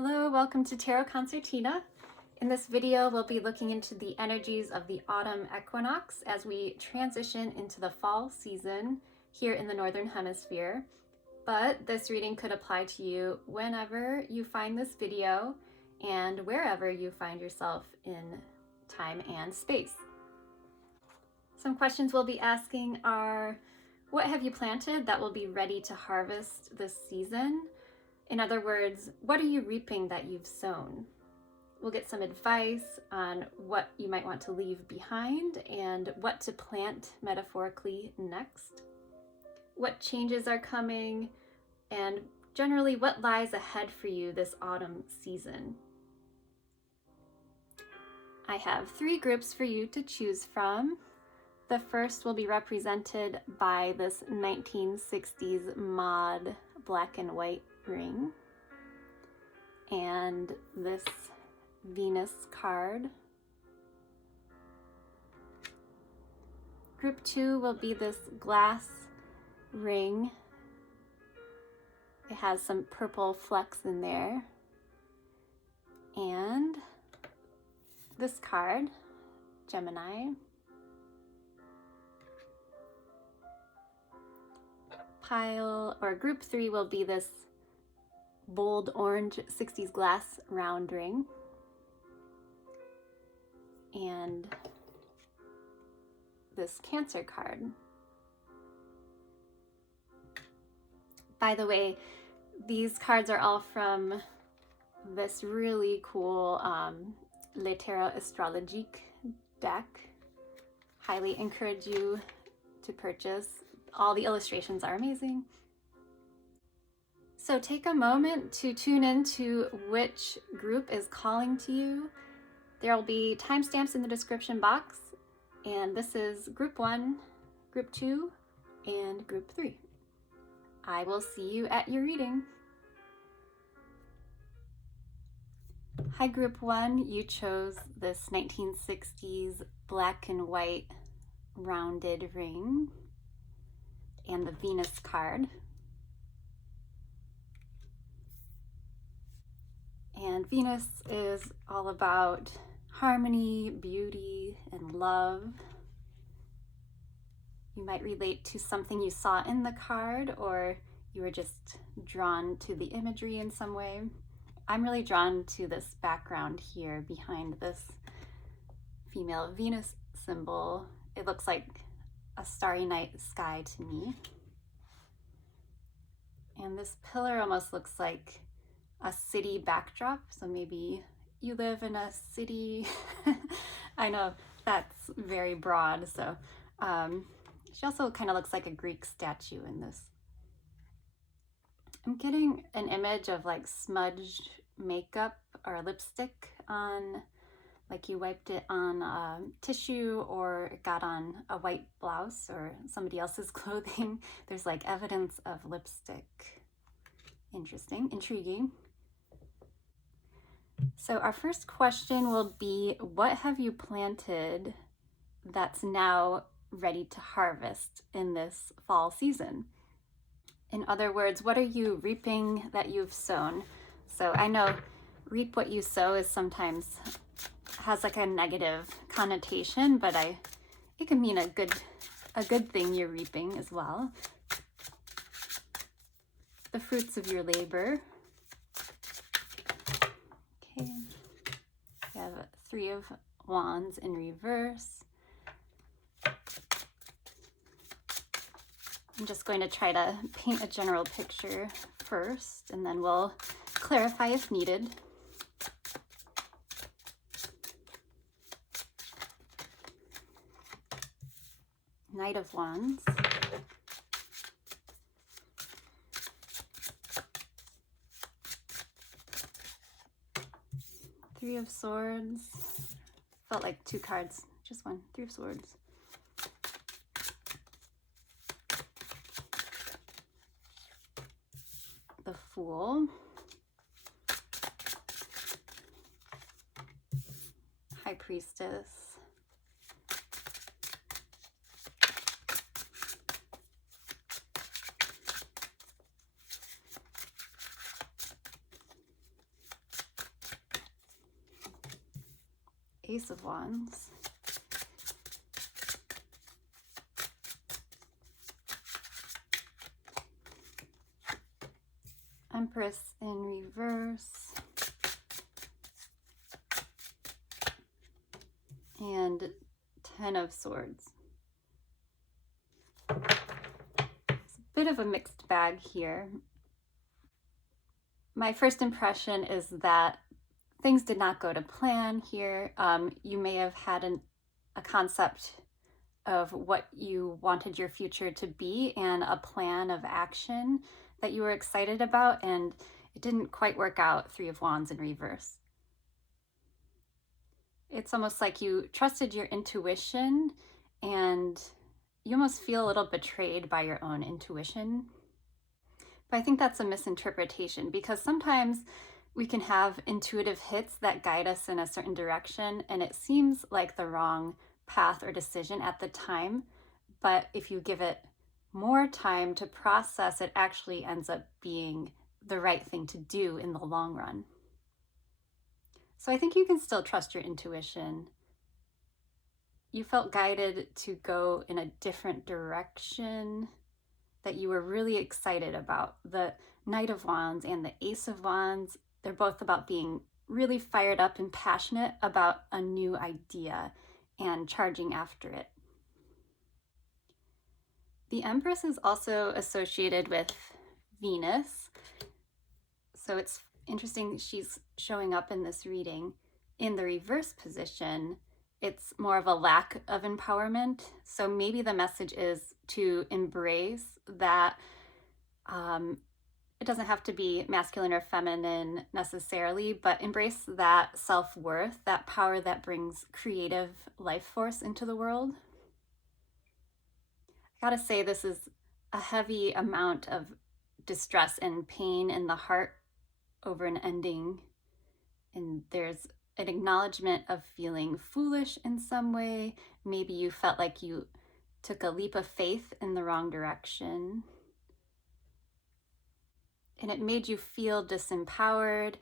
Hello, welcome to Tarot Concertina. In this video, we'll be looking into the energies of the autumn equinox as we transition into the fall season here in the Northern Hemisphere. But this reading could apply to you whenever you find this video and wherever you find yourself in time and space. Some questions we'll be asking are, what have you planted that will be ready to harvest this season? In other words, what are you reaping that you've sown? We'll get some advice on what you might want to leave behind and what to plant metaphorically next. What changes are coming, and generally what lies ahead for you this autumn season. I have 3 groups for you to choose from. The first will be represented by this 1960s mod black and white ring and this Venus card. Group 2 will be this glass ring. It has some purple flecks in there. And this card, Gemini. Group 3 will be this bold orange 60s glass round ring. And this Cancer card. By the way, these cards are all from this really cool Tarot Astrologique deck. Highly encourage you to purchase. All the illustrations are amazing. So take a moment to tune into which group is calling to you. There will be timestamps in the description box, and this is group 1, group 2, and group 3. I will see you at your reading. Hi, group 1. You chose this 1960s black and white rounded ring and the Venus card. And Venus is all about harmony, beauty, and love. You might relate to something you saw in the card, or you were just drawn to the imagery in some way. I'm really drawn to this background here behind this female Venus symbol. It looks like a starry night sky to me. And this pillar almost looks like a city backdrop, so maybe you live in a city. I know that's very broad, so she also kind of looks like a Greek statue in this. I'm getting an image of like smudged makeup or lipstick on, like you wiped it on tissue or it got on a white blouse or somebody else's clothing. There's like evidence of lipstick. Interesting, intriguing. So our first question will be, what have you planted that's now ready to harvest in this fall season? In other words, what are you reaping that you've sown? So I know reap what you sow is sometimes has like a negative connotation, but it can mean a good thing you're reaping as well. The fruits of your labor. Okay, we have 3 of Wands in reverse. I'm just going to try to paint a general picture first, and then we'll clarify if needed. Knight of Wands. Three of Swords. Felt like 2 cards, just one. 3 of Swords. The Fool. High Priestess. Ace of Wands. Empress in reverse. And Ten of Swords. It's a bit of a mixed bag here. My first impression is that things did not go to plan here. You may have had a concept of what you wanted your future to be and a plan of action that you were excited about, and it didn't quite work out. Three of Wands in reverse. It's almost like you trusted your intuition and you almost feel a little betrayed by your own intuition. But I think that's a misinterpretation, because sometimes we can have intuitive hits that guide us in a certain direction and it seems like the wrong path or decision at the time, but if you give it more time to process, it actually ends up being the right thing to do in the long run. So I think you can still trust your intuition. You felt guided to go in a different direction that you were really excited about. The Knight of Wands and the Ace of Wands, they're both about being really fired up and passionate about a new idea and charging after it. The Empress is also associated with Venus. So it's interesting she's showing up in this reading. In the reverse position, it's more of a lack of empowerment. So maybe the message is to embrace that it doesn't have to be masculine or feminine necessarily, but embrace that self-worth, that power that brings creative life force into the world. I gotta say, this is a heavy amount of distress and pain in the heart over an ending. And there's an acknowledgement of feeling foolish in some way. Maybe you felt like you took a leap of faith in the wrong direction. And it made you feel disempowered,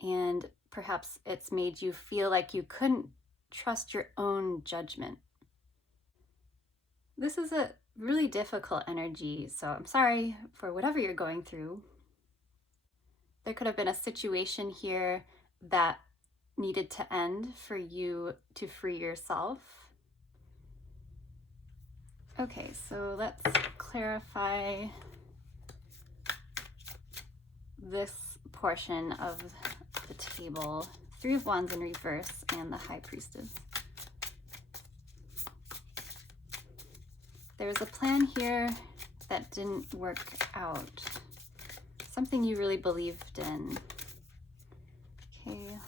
and perhaps it's made you feel like you couldn't trust your own judgment. This is a really difficult energy, so I'm sorry for whatever you're going through. There could have been a situation here that needed to end for you to free yourself. Okay, so let's clarify this portion of the table. Three of Wands in reverse and the High Priestess. There's a plan here that didn't work out. Something you really believed in. Okay,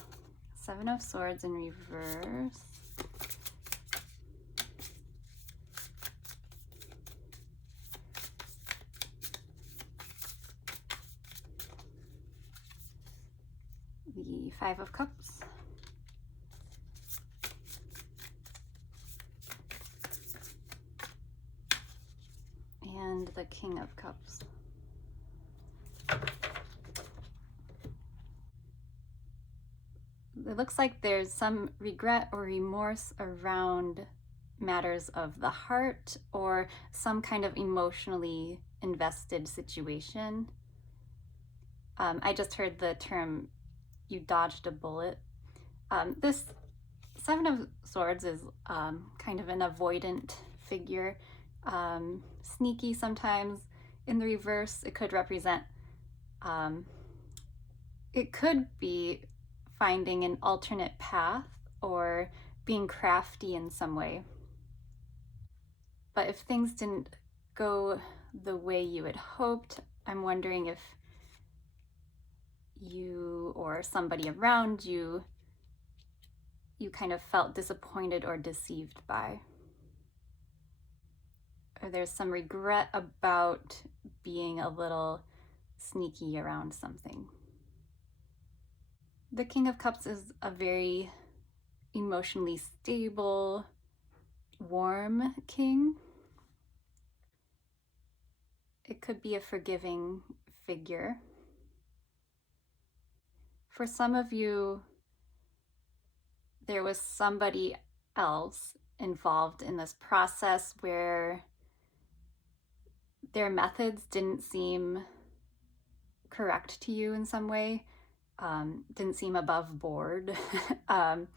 Seven of Swords in reverse. The Five of Cups. And the King of Cups. It looks like there's some regret or remorse around matters of the heart or some kind of emotionally invested situation. I just heard the term, you dodged a bullet. This Seven of Swords is kind of an avoidant figure, sneaky sometimes. In the reverse, it could represent, it could be finding an alternate path or being crafty in some way. But if things didn't go the way you had hoped, I'm wondering if you or somebody around you kind of felt disappointed or deceived by. Or there's some regret about being a little sneaky around something. The King of Cups is a very emotionally stable, warm king. It could be a forgiving figure. For some of you, there was somebody else involved in this process where their methods didn't seem correct to you in some way, didn't seem above board. And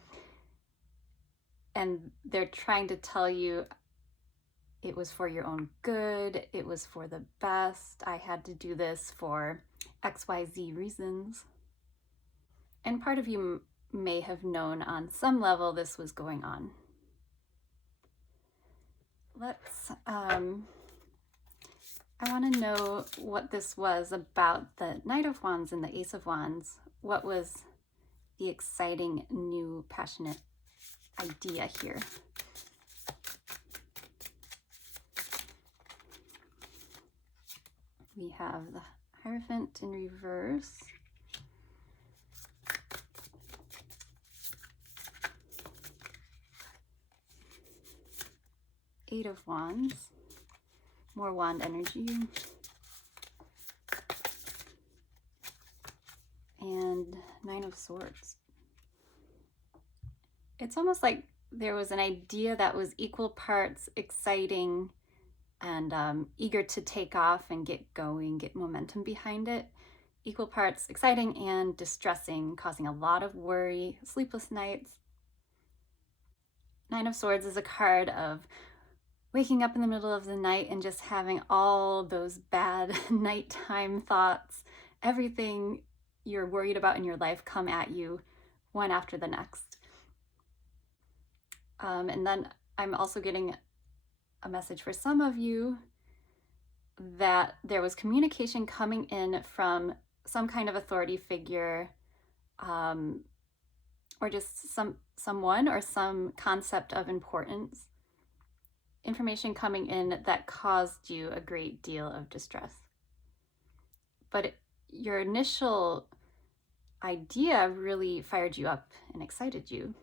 they're trying to tell you it was for your own good, it was for the best, I had to do this for XYZ reasons. And part of you may have known on some level this was going on. I want to know what this was about the Knight of Wands and the Ace of Wands. What was the exciting, new, passionate idea here? We have the Hierophant in reverse. Eight of Wands. More wand energy. And Nine of Swords. It's almost like there was an idea that was equal parts exciting and eager to take off and get going, get momentum behind it. Equal parts exciting and distressing, causing a lot of worry, sleepless nights. Nine of Swords is a card of waking up in the middle of the night and just having all those bad nighttime thoughts, everything you're worried about in your life come at you one after the next. And then I'm also getting a message for some of you that there was communication coming in from some kind of authority figure, or just someone or some concept of importance. Information coming in that caused you a great deal of distress. But your initial idea really fired you up and excited you.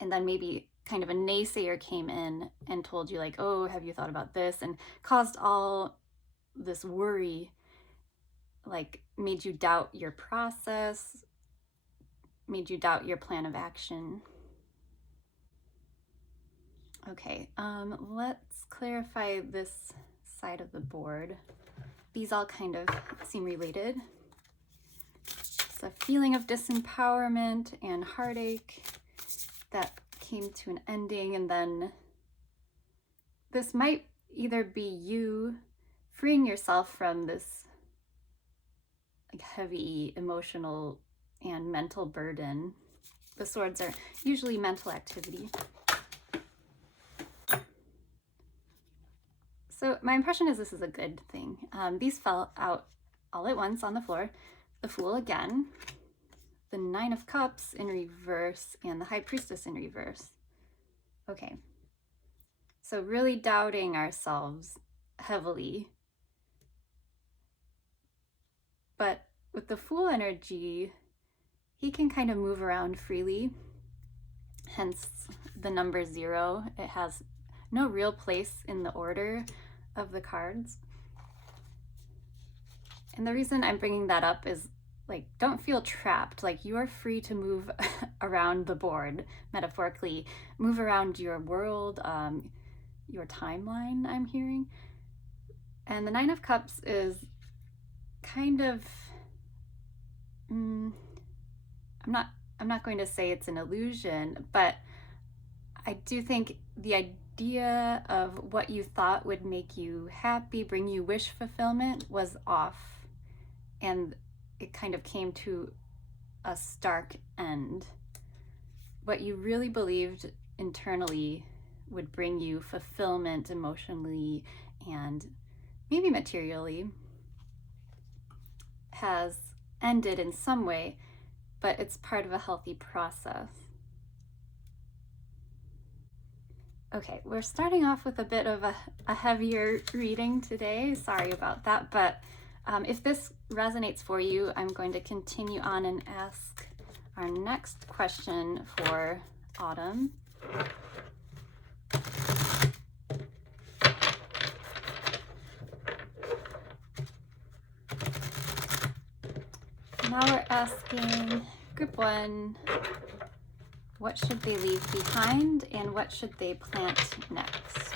And then maybe kind of a naysayer came in and told you like, oh, have you thought about this? And caused all this worry, like made you doubt your process, made you doubt your plan of action. Okay, let's clarify this side of the board. These all kind of seem related. It's a feeling of disempowerment and heartache that came to an ending, and then this might either be you freeing yourself from this like heavy emotional and mental burden. The swords are usually mental activity. So my impression is this is a good thing. These fell out all at once on the floor. The Fool again, the Nine of Cups in reverse, and the High Priestess in reverse. Okay, so really doubting ourselves heavily. But with the Fool energy, he can kind of move around freely, hence the number 0. It has no real place in the order of the cards. And the reason I'm bringing that up is like, don't feel trapped. Like, you are free to move around the board, metaphorically, move around your world, your timeline, I'm hearing. And the Nine of Cups is kind of, I'm not going to say it's an illusion, but I do think the idea of what you thought would make you happy, bring you wish fulfillment, was off. And it kind of came to a stark end. What you really believed internally would bring you fulfillment emotionally and maybe materially has ended in some way, but it's part of a healthy process. Okay, we're starting off with a bit of a heavier reading today. Sorry about that, but if this resonates for you, I'm going to continue on and ask our next question for Autumn. Now we're asking Group 1, What should they leave behind and what should they plant next?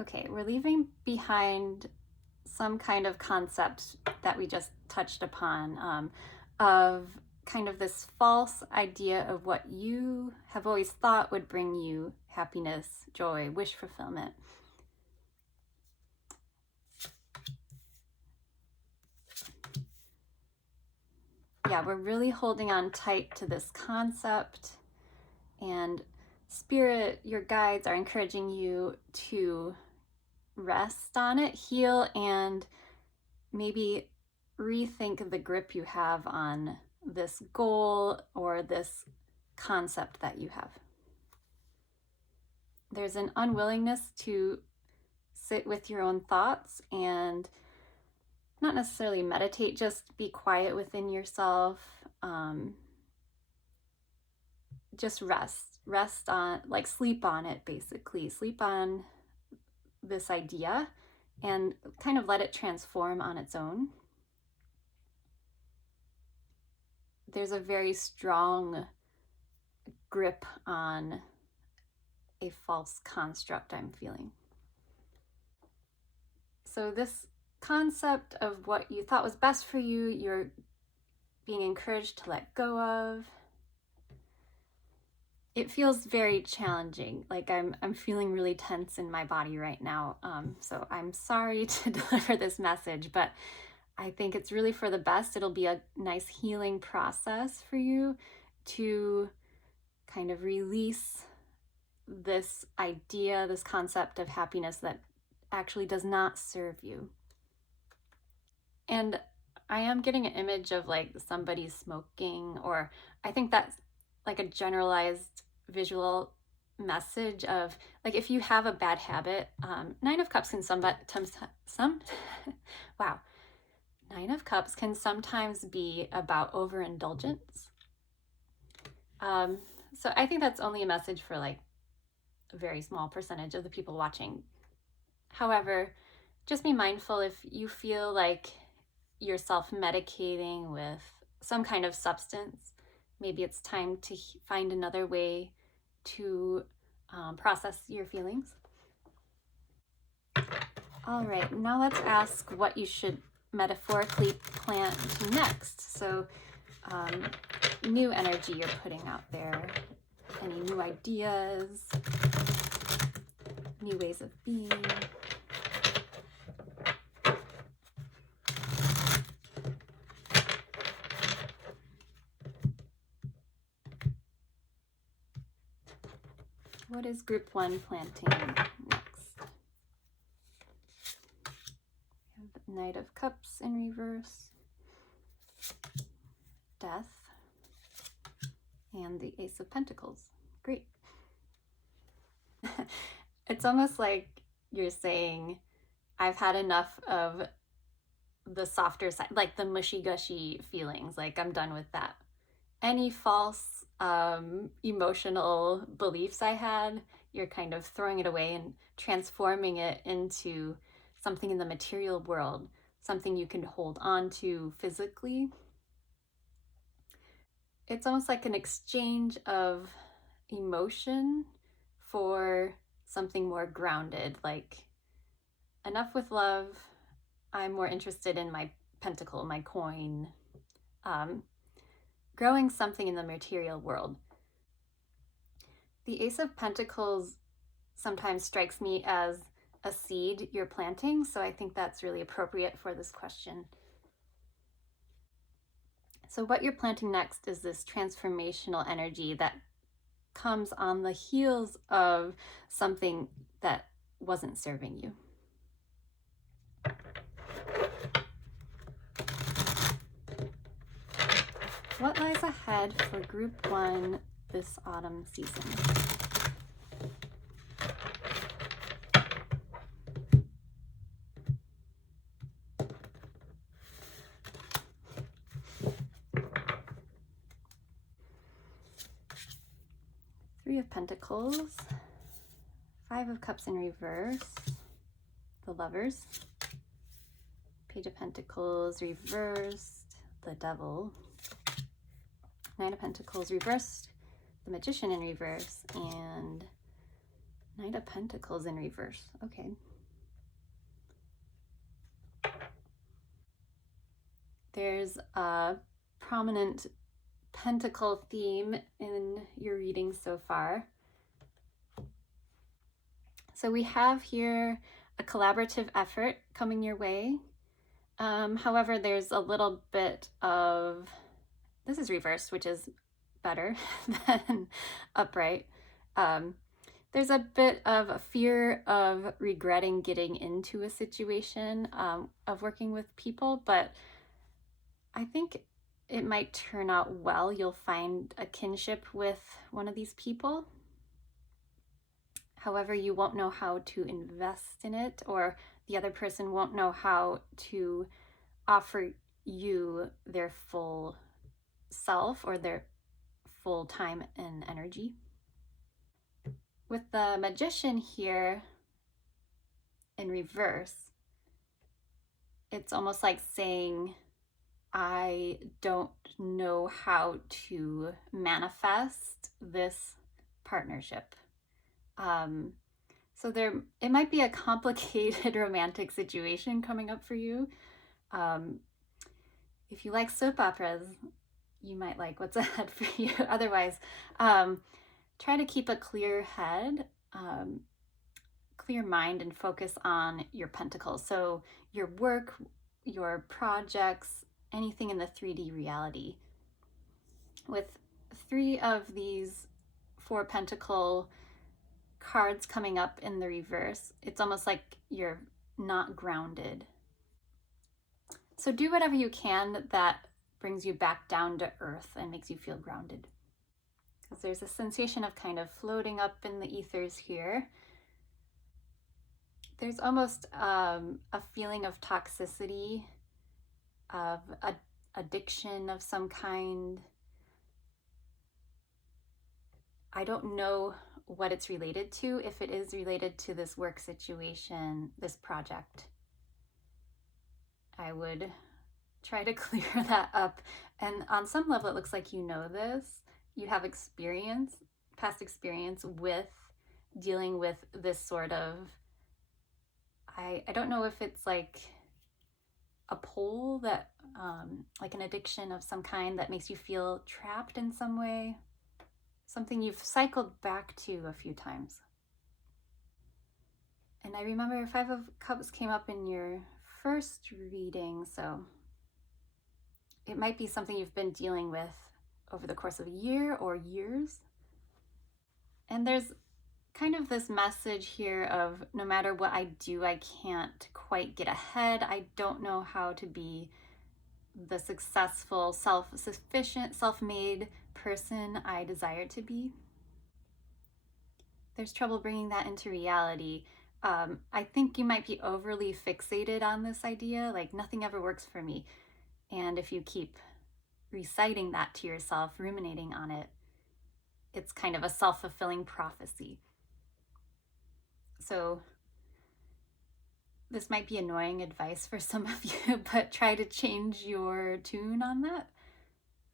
Okay, we're leaving behind some kind of concept that we just touched upon, of kind of this false idea of what you have always thought would bring you happiness, joy, wish fulfillment. Yeah, we're really holding on tight to this concept, and Spirit, your guides are encouraging you to rest on it, heal, and maybe rethink the grip you have on this goal or this concept that you have. There's an unwillingness to sit with your own thoughts and not necessarily meditate, just be quiet within yourself. Just rest on, like sleep on it, basically. Sleep on this idea and kind of let it transform on its own. There's a very strong grip on a false construct I'm feeling. So this concept of what you thought was best for you, you're being encouraged to let go of. It feels very challenging. Like I'm feeling really tense in my body right now. So I'm sorry to deliver this message, but I think it's really for the best. It'll be a nice healing process for you to kind of release this idea, this concept of happiness that actually does not serve you. And I am getting an image of like somebody smoking, or I think that's like a generalized visual message of like if you have a bad habit. Nine of Cups can wow. Nine of Cups can sometimes be about overindulgence. So I think that's only a message for like a very small percentage of the people watching. However, just be mindful if you feel like you're self-medicating with some kind of substance. Maybe it's time to find another way to process your feelings. All right, now let's ask what you should metaphorically plant next. So new energy you're putting out there, any new ideas, new ways of being. What is group one planting next? We have Knight of Cups in reverse, Death, and the Ace of Pentacles. Great. It's almost like you're saying, I've had enough of the softer side, like the mushy-gushy feelings, like I'm done with that. Any false emotional beliefs I had, you're kind of throwing it away and transforming it into something in the material world, something you can hold on to physically. It's almost like an exchange of emotion for something more grounded, like enough with love. I'm more interested in my pentacle, my coin, growing something in the material world. The Ace of Pentacles sometimes strikes me as a seed you're planting, so I think that's really appropriate for this question. So what you're planting next is this transformational energy that comes on the heels of something that wasn't serving you. What lies ahead for group one this autumn season? Three of Pentacles, Five of Cups in reverse, the Lovers, Page of Pentacles reversed, the Devil, Nine of Pentacles reversed, the Magician in reverse, and Knight of Pentacles in reverse. Okay. There's a prominent pentacle theme in your reading so far. So we have here a collaborative effort coming your way. However, there's a little bit of, this is reversed, which is better than upright. There's a bit of a fear of regretting getting into a situation of working with people, but I think it might turn out well. You'll find a kinship with one of these people. However, you won't know how to invest in it, or the other person won't know how to offer you their full self or their full time and energy. With the Magician here in reverse, it's almost like saying, I don't know how to manifest this partnership. So it might be a complicated romantic situation coming up for you. If you like soap operas, you might like what's ahead for you. Otherwise, try to keep a clear head, clear mind, and focus on your pentacles. So your work, your projects, anything in the 3D reality. With 3 of these 4 pentacle cards coming up in the reverse, it's almost like you're not grounded. So do whatever you can that brings you back down to earth and makes you feel grounded. Because there's a sensation of kind of floating up in the ethers here. There's almost a feeling of toxicity, of addiction of some kind. I don't know what it's related to, if it is related to this work situation, this project. I would try to clear that up. And on some level, it looks like you know this. You have experience, past experience with dealing with this sort of, I don't know if it's like a pull that, like an addiction of some kind that makes you feel trapped in some way. Something you've cycled back to a few times. And I remember 5 of Cups came up in your first reading, so it might be something you've been dealing with over the course of a year or years. And there's kind of this message here of, no matter what I do, I can't quite get ahead. I don't know how to be the successful, self-sufficient, self-made person I desire to be. There's trouble bringing that into reality. I think you might be overly fixated on this idea, like nothing ever works for me. And if you keep reciting that to yourself, ruminating on it, it's kind of a self-fulfilling prophecy. So this might be annoying advice for some of you, but try to change your tune on that,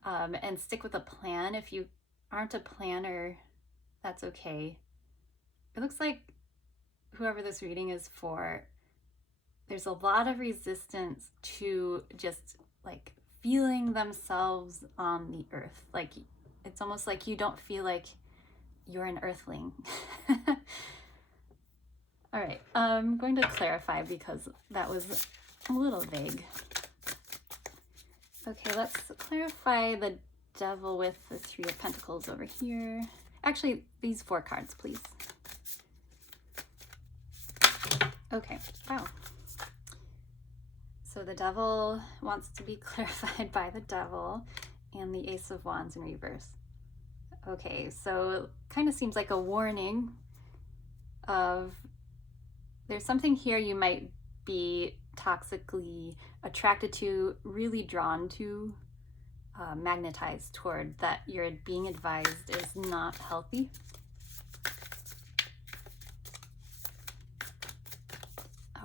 and stick with a plan. If you aren't a planner, that's okay. It looks like whoever this reading is for, there's a lot of resistance to just like feeling themselves on the earth. Like it's almost like you don't feel like you're an earthling. All right, I'm going to clarify because that was a little vague. Okay, let's clarify the Devil with the 3 of Pentacles over here. Actually, these 4 cards, please. Okay, wow. So the Devil wants to be clarified by the Devil, and the Ace of Wands in reverse. Okay, so kind of seems like a warning of there's something here you might be toxically attracted to, really drawn to, magnetized toward, that you're being advised is not healthy.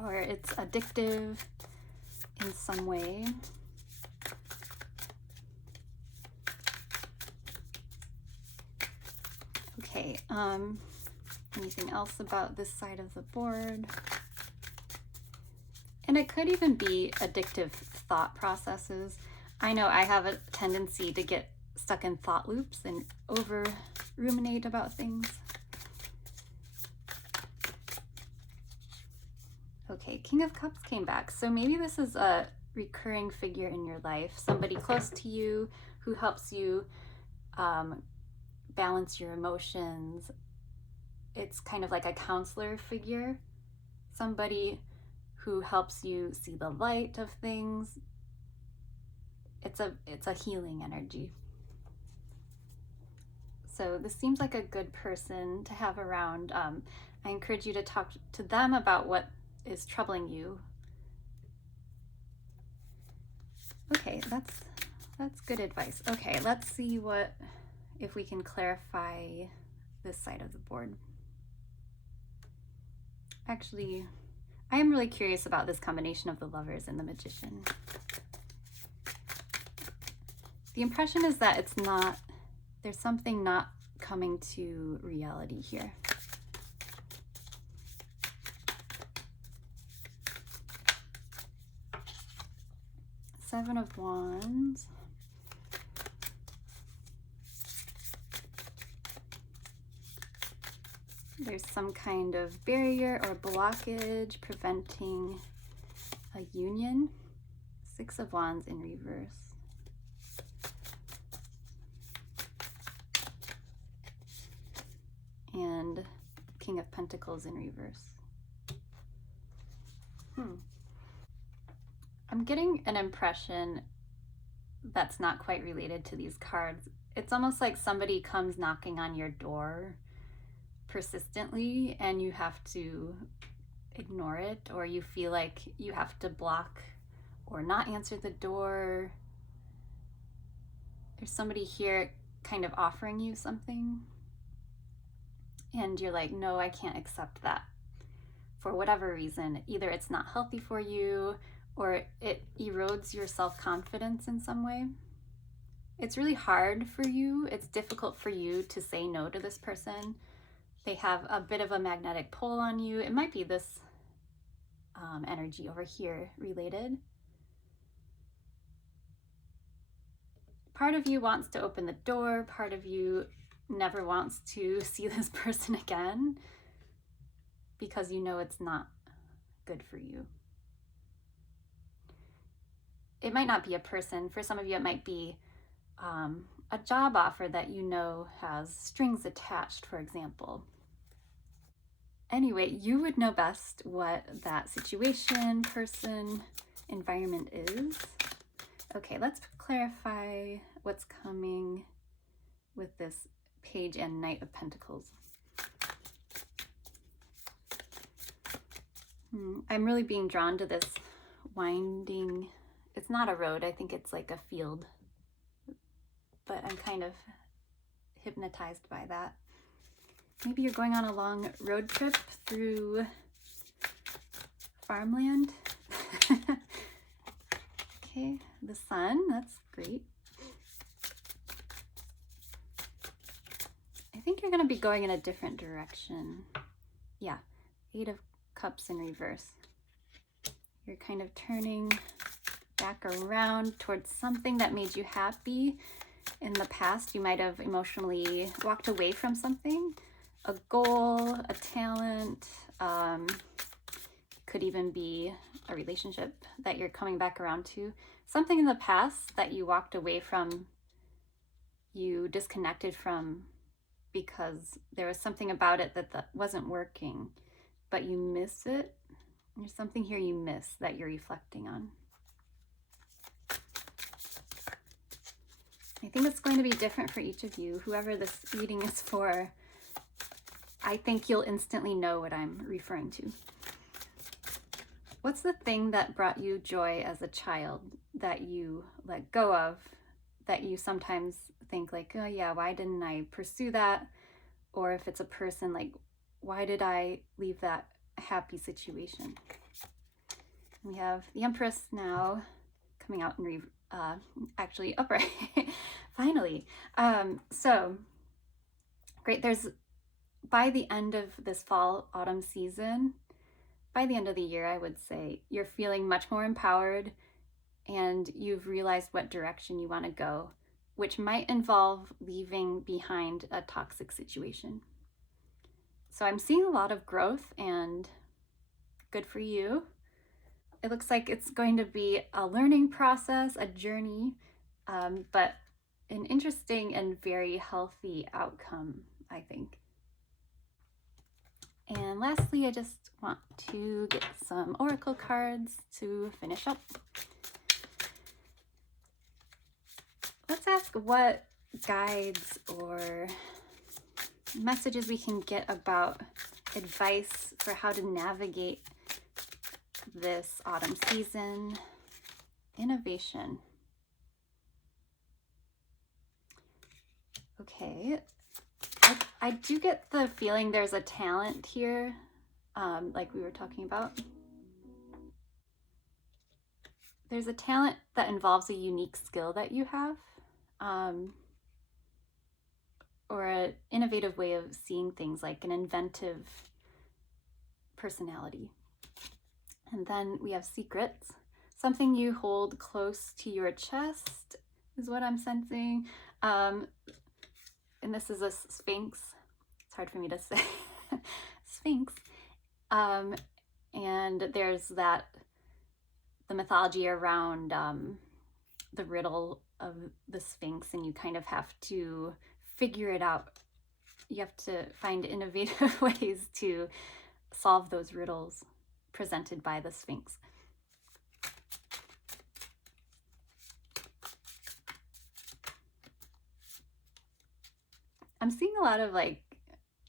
or it's addictive in some way. Okay, anything else about this side of the board? And it could even be addictive thought processes. I know I have a tendency to get stuck in thought loops and over ruminate about things. Okay, King of Cups came back. So maybe this is a recurring figure in your life, somebody close to you who helps you balance your emotions. It's kind of like a counselor figure, somebody who helps you see the light of things. It's a healing energy. So this seems like a good person to have around. I encourage you to talk to them about what is troubling you. Okay, that's good advice. Okay, let's see if we can clarify this side of the board. Actually, I am really curious about this combination of the Lovers and the Magician. The impression is that there's something not coming to reality here. Seven of Wands. There's some kind of barrier or blockage preventing a union. Six of Wands in reverse. And King of Pentacles in reverse. I'm getting an impression that's not quite related to these cards. It's almost like somebody comes knocking on your door persistently and you have to ignore it, or you feel like you have to block or not answer the door. There's somebody here kind of offering you something and you're like, no, I can't accept that for whatever reason. Either it's not healthy for you or it erodes your self-confidence in some way. It's really hard for you. It's difficult for you to say no to this person. They have a bit of a magnetic pull on you. It might be this energy over here related. Part of you wants to open the door. Part of you never wants to see this person again because you know it's not good for you. It might not be a person. For some of you, it might be a job offer that you know has strings attached, for example. Anyway, you would know best what that situation, person, environment is. Okay, let's clarify what's coming with this Page and Knight of Pentacles. I'm really being drawn to this winding, it's not a road, I think it's like a field, but I'm kind of hypnotized by that. Maybe you're going on a long road trip through farmland. Okay, the sun, that's great. I think you're going to be going in a different direction. Yeah, Eight of Cups in reverse. You're kind of turning back around towards something that made you happy. In the past, you might have emotionally walked away from something, a goal, a talent, could even be a relationship that you're coming back around to. Something in the past that you walked away from, you disconnected from because there was something about it that wasn't working, but you miss it. There's something here you miss that you're reflecting on. I think it's going to be different for each of you. Whoever this reading is for, I think you'll instantly know what I'm referring to. What's the thing that brought you joy as a child that you let go of, that you sometimes think like, oh yeah, why didn't I pursue that? Or if it's a person, like, why did I leave that happy situation? We have the Empress now coming out and actually upright. Finally. So great. There's, by the end of this fall autumn season, by the end of the year, I would say you're feeling much more empowered and you've realized what direction you want to go, which might involve leaving behind a toxic situation. So I'm seeing a lot of growth, and good for you. It looks like it's going to be a learning process, a journey, but an interesting and very healthy outcome, I think. And lastly, I just want to get some oracle cards to finish up. Let's ask what guides or messages we can get about advice for how to navigate this autumn season. Innovation. Okay. I do get the feeling there's a talent here, like we were talking about. There's a talent that involves a unique skill that you have, or an innovative way of seeing things, like an inventive personality. And then we have secrets. Something you hold close to your chest is what I'm sensing. And this is a sphinx. It's hard for me to say. Sphinx. And there's the mythology around the riddle of the Sphinx, and you kind of have to figure it out. You have to find innovative ways to solve those riddles presented by the Sphinx. I'm seeing a lot of, like,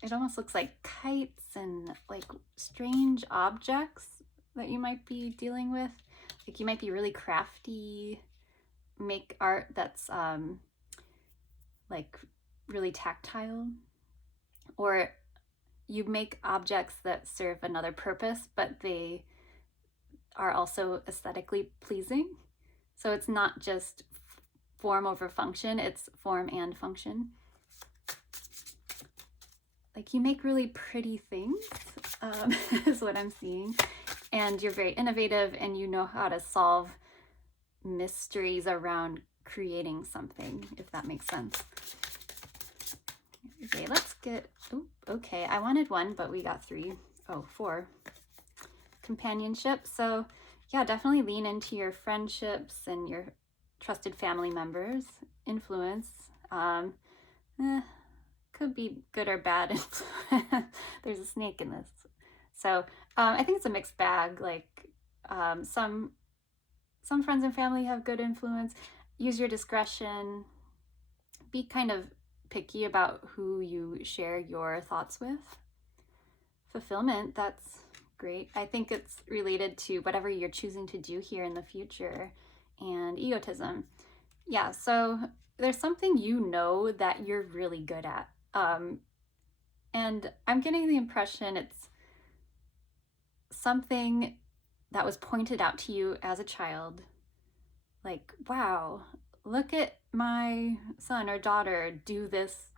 it almost looks like kites and like strange objects that you might be dealing with. Like you might be really crafty, make art that's like really tactile, or you make objects that serve another purpose, but they are also aesthetically pleasing. So it's not just form over function, it's form and function. Like you make really pretty things, is what I'm seeing. And you're very innovative and you know how to solve mysteries around creating something, if that makes sense. Okay, let's get, okay, I wanted one, but we got four. Companionship. So yeah, definitely lean into your friendships and your trusted family members. Influence. Could be good or bad influence. There's a snake in this. So I think it's a mixed bag. Like some friends and family have good influence. Use your discretion. Be kind of picky about who you share your thoughts with. Fulfillment, that's great. I think it's related to whatever you're choosing to do here in the future. And egotism. Yeah, so there's something you know that you're really good at. And I'm getting the impression it's something that was pointed out to you as a child. Like, wow, look at my son or daughter do this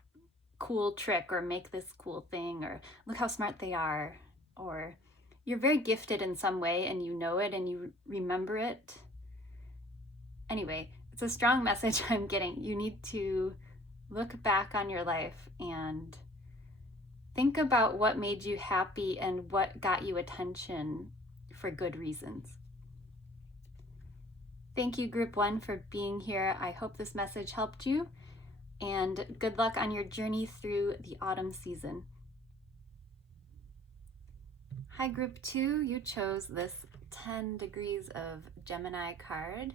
cool trick or make this cool thing, or look how smart they are. Or you're very gifted in some way and you know it and you remember it. Anyway, it's a strong message I'm getting. You need to look back on your life and think about what made you happy and what got you attention for good reasons. Thank you, Group 1, for being here. I hope this message helped you, and good luck on your journey through the autumn season. Hi, Group 2. You chose this 10 degrees of Gemini card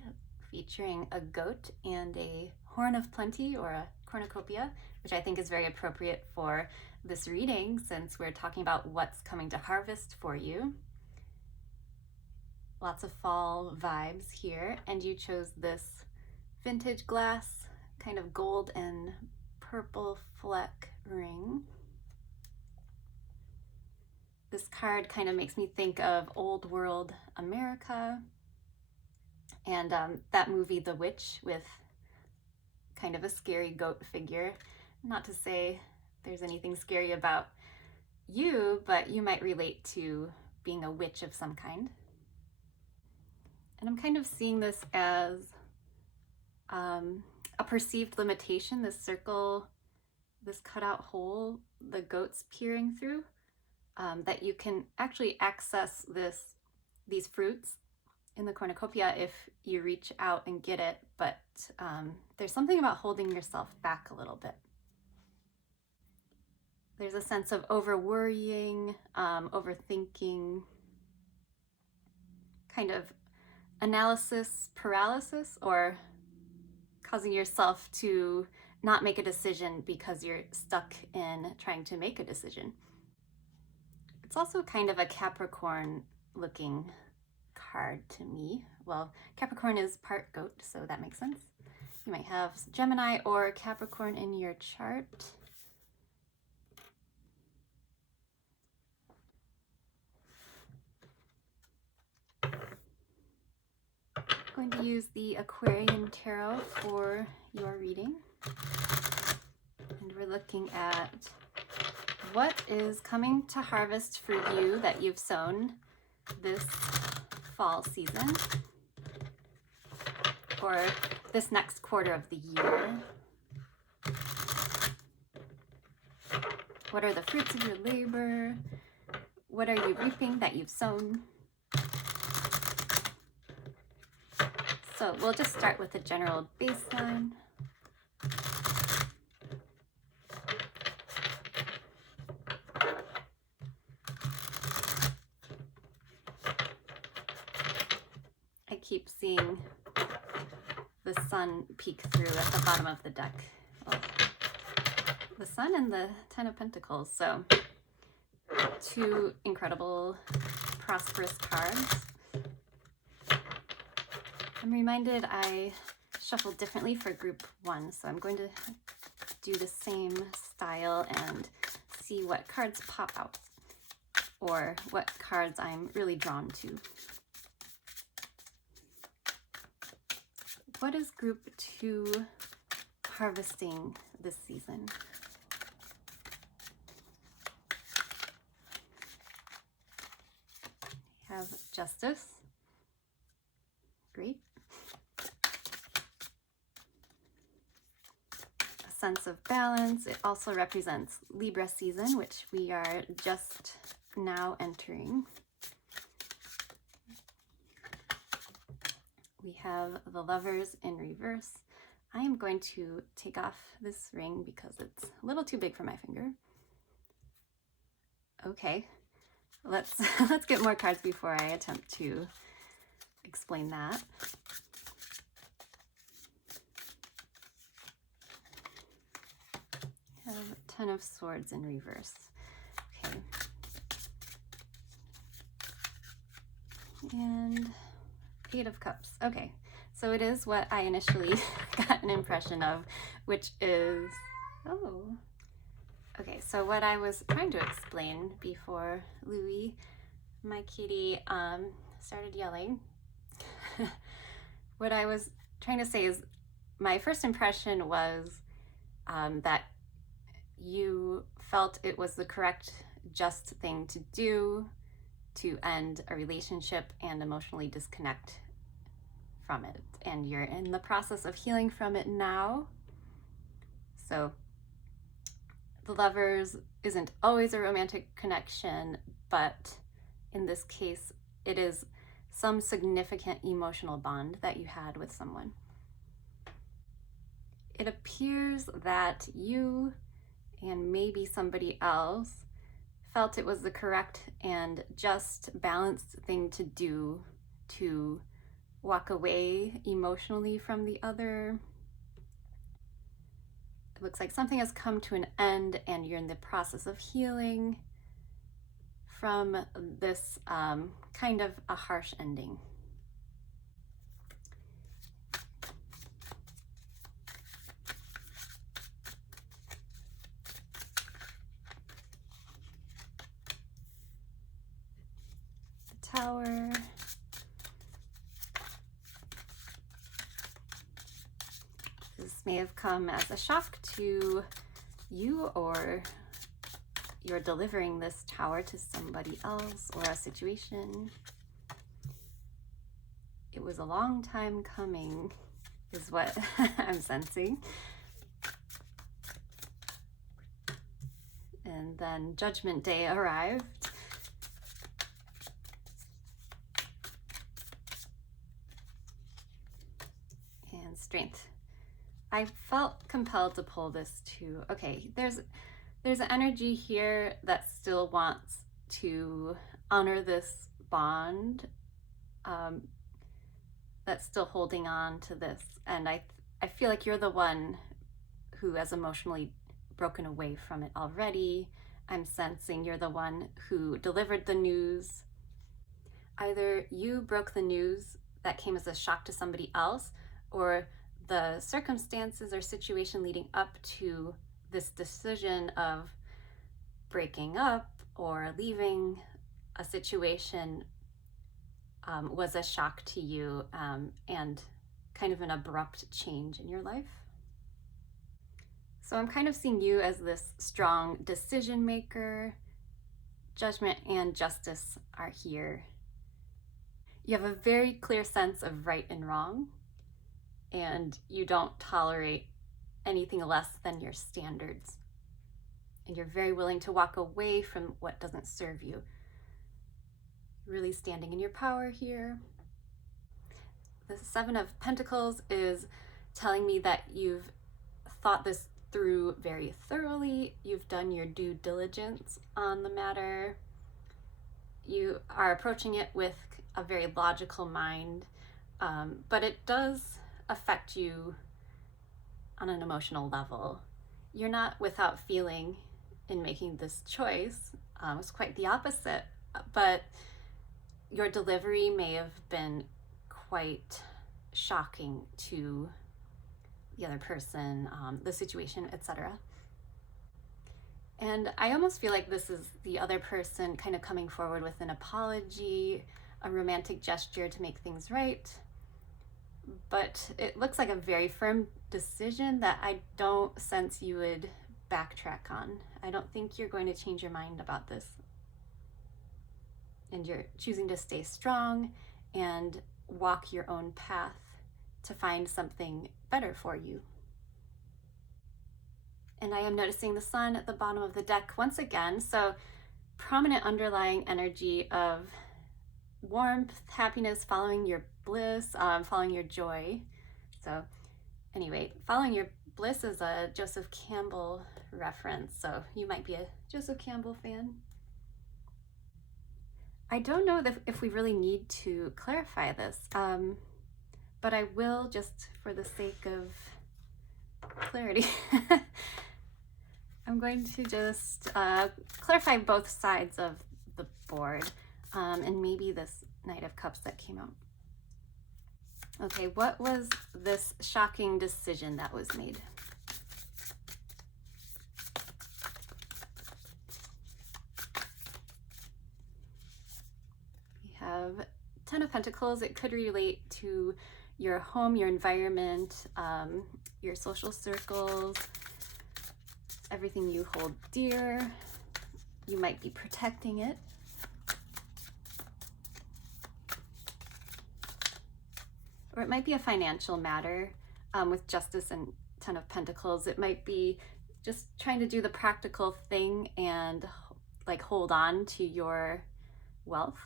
featuring a goat and a horn of plenty, or a cornucopia, which I think is very appropriate for this reading since we're talking about what's coming to harvest for you. Lots of fall vibes here, and you chose this vintage glass, kind of gold and purple fleck ring. This card kind of makes me think of old world America and that movie The Witch with kind of a scary goat figure. Not to say there's anything scary about you, but you might relate to being a witch of some kind. And I'm kind of seeing this as a perceived limitation, this circle, this cutout hole the goat's peering through, that you can actually access these fruits in the cornucopia if you reach out and get it, but there's something about holding yourself back a little bit. There's a sense of over-worrying, overthinking, kind of analysis paralysis, or causing yourself to not make a decision because you're stuck in trying to make a decision. It's also kind of a Capricorn looking card to me. Well, Capricorn is part goat, so that makes sense. You might have Gemini or Capricorn in your chart. I'm going to use the Aquarian Tarot for your reading. And we're looking at what is coming to harvest for you that you've sown this fall season, or this next quarter of the year. What are the fruits of your labor? What are you reaping that you've sown? So we'll just start with a general baseline. I keep seeing the sun peek through at the bottom of the deck. Well, the sun and the Ten of Pentacles, so two incredible, prosperous cards. I'm reminded I shuffled differently for group one, so I'm going to do the same style and see what cards pop out, or what cards I'm really drawn to. What is group two harvesting this season? We have Justice. Great. A sense of balance. It also represents Libra season, which we are just now entering. We have the Lovers in reverse. I am going to take off this ring because it's a little too big for my finger. Okay, let's get more cards before I attempt to explain that. I have Ten of Swords in reverse. Okay. And Eight of Cups. Okay, so it is what I initially got an impression of, which is, oh, okay, so what I was trying to explain before Louie, my kitty, started yelling. What I was trying to say is my first impression was that you felt it was the correct, just thing to do to end a relationship and emotionally disconnect from it. And you're in the process of healing from it now. So the Lovers isn't always a romantic connection, but in this case, it is some significant emotional bond that you had with someone. It appears that you and maybe somebody else felt it was the correct and just balanced thing to do to walk away emotionally from the other. It looks like something has come to an end and you're in the process of healing from this kind of a harsh ending. Tower. This may have come as a shock to you, or you're delivering this Tower to somebody else or a situation. It was a long time coming, is what I'm sensing. And then Judgment Day arrived. And Strength. I felt compelled to pull this too. Okay, there's an energy here that still wants to honor this bond, that's still holding on to this. And I feel like you're the one who has emotionally broken away from it already. I'm sensing you're the one who delivered the news. Either you broke the news that came as a shock to somebody else, or the circumstances or situation leading up to this decision of breaking up or leaving a situation was a shock to you, and kind of an abrupt change in your life. So I'm kind of seeing you as this strong decision maker. Judgment and Justice are here. You have a very clear sense of right and wrong, and you don't tolerate anything less than your standards. And you're very willing to walk away from what doesn't serve you. Really standing in your power here. The Seven of Pentacles is telling me that you've thought this through very thoroughly. You've done your due diligence on the matter. You are approaching it with a very logical mind, but it does affect you on an emotional level. You're not without feeling in making this choice. It's quite the opposite, but your delivery may have been quite shocking to the other person, the situation, etc. And I almost feel like this is the other person kind of coming forward with an apology, a romantic gesture to make things right. But it looks like a very firm decision that I don't sense you would backtrack on. I don't think you're going to change your mind about this. And you're choosing to stay strong and walk your own path to find something better for you. And I am noticing the Sun at the bottom of the deck once again. So prominent underlying energy of warmth, happiness, following your bliss, following your joy. So anyway, following your bliss is a Joseph Campbell reference. So you might be a Joseph Campbell fan. I don't know if we really need to clarify this, but I will, just for the sake of clarity. I'm going to just clarify both sides of the board, and maybe this Knight of Cups that came out. Okay, what was this shocking decision that was made? We have Ten of Pentacles. It could relate to your home, your environment, your social circles, everything you hold dear. You might be protecting it. Or it might be a financial matter with Justice and Ten of Pentacles. It might be just trying to do the practical thing and like hold on to your wealth.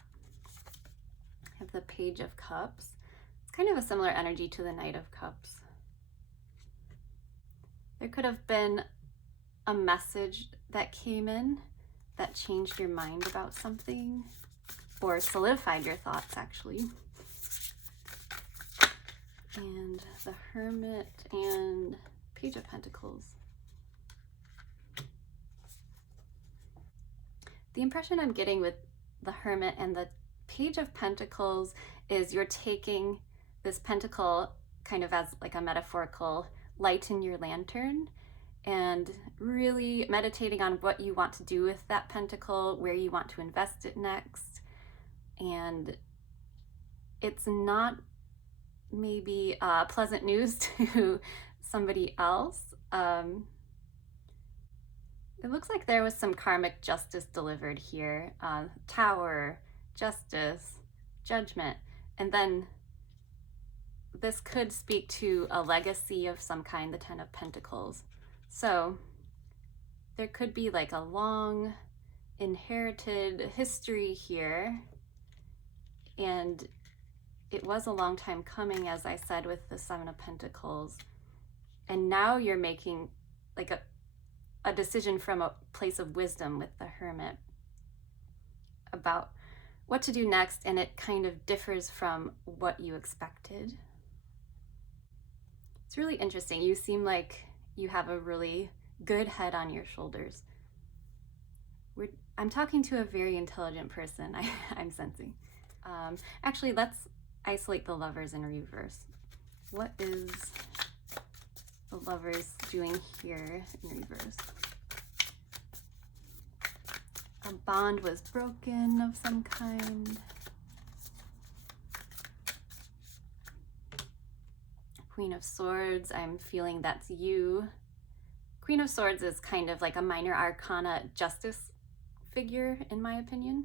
I have the Page of Cups. It's kind of a similar energy to the Knight of Cups. There could have been a message that came in that changed your mind about something, or solidified your thoughts actually. And the Hermit and Page of Pentacles. The impression I'm getting with the Hermit and the Page of Pentacles is you're taking this pentacle kind of as like a metaphorical light in your lantern, and really meditating on what you want to do with that pentacle, where you want to invest it next. and it's not maybe pleasant news to somebody else. It looks like there was some karmic justice delivered here. Tower, justice, judgment, and then this could speak to a legacy of some kind, the Ten of Pentacles. So there could be like a long inherited history here, and it was a long time coming, as I said, with the Seven of Pentacles, and now you're making like a decision from a place of wisdom with the Hermit about what to do next, and it kind of differs from what you expected. It's really interesting. You seem like you have a really good head on your shoulders. I'm talking to a very intelligent person, I'm sensing. Actually, let's isolate the Lovers in reverse. What is the Lovers doing here in reverse? A bond was broken of some kind. Queen of Swords, I'm feeling that's you. Queen of Swords is kind of like a minor arcana justice figure, in my opinion.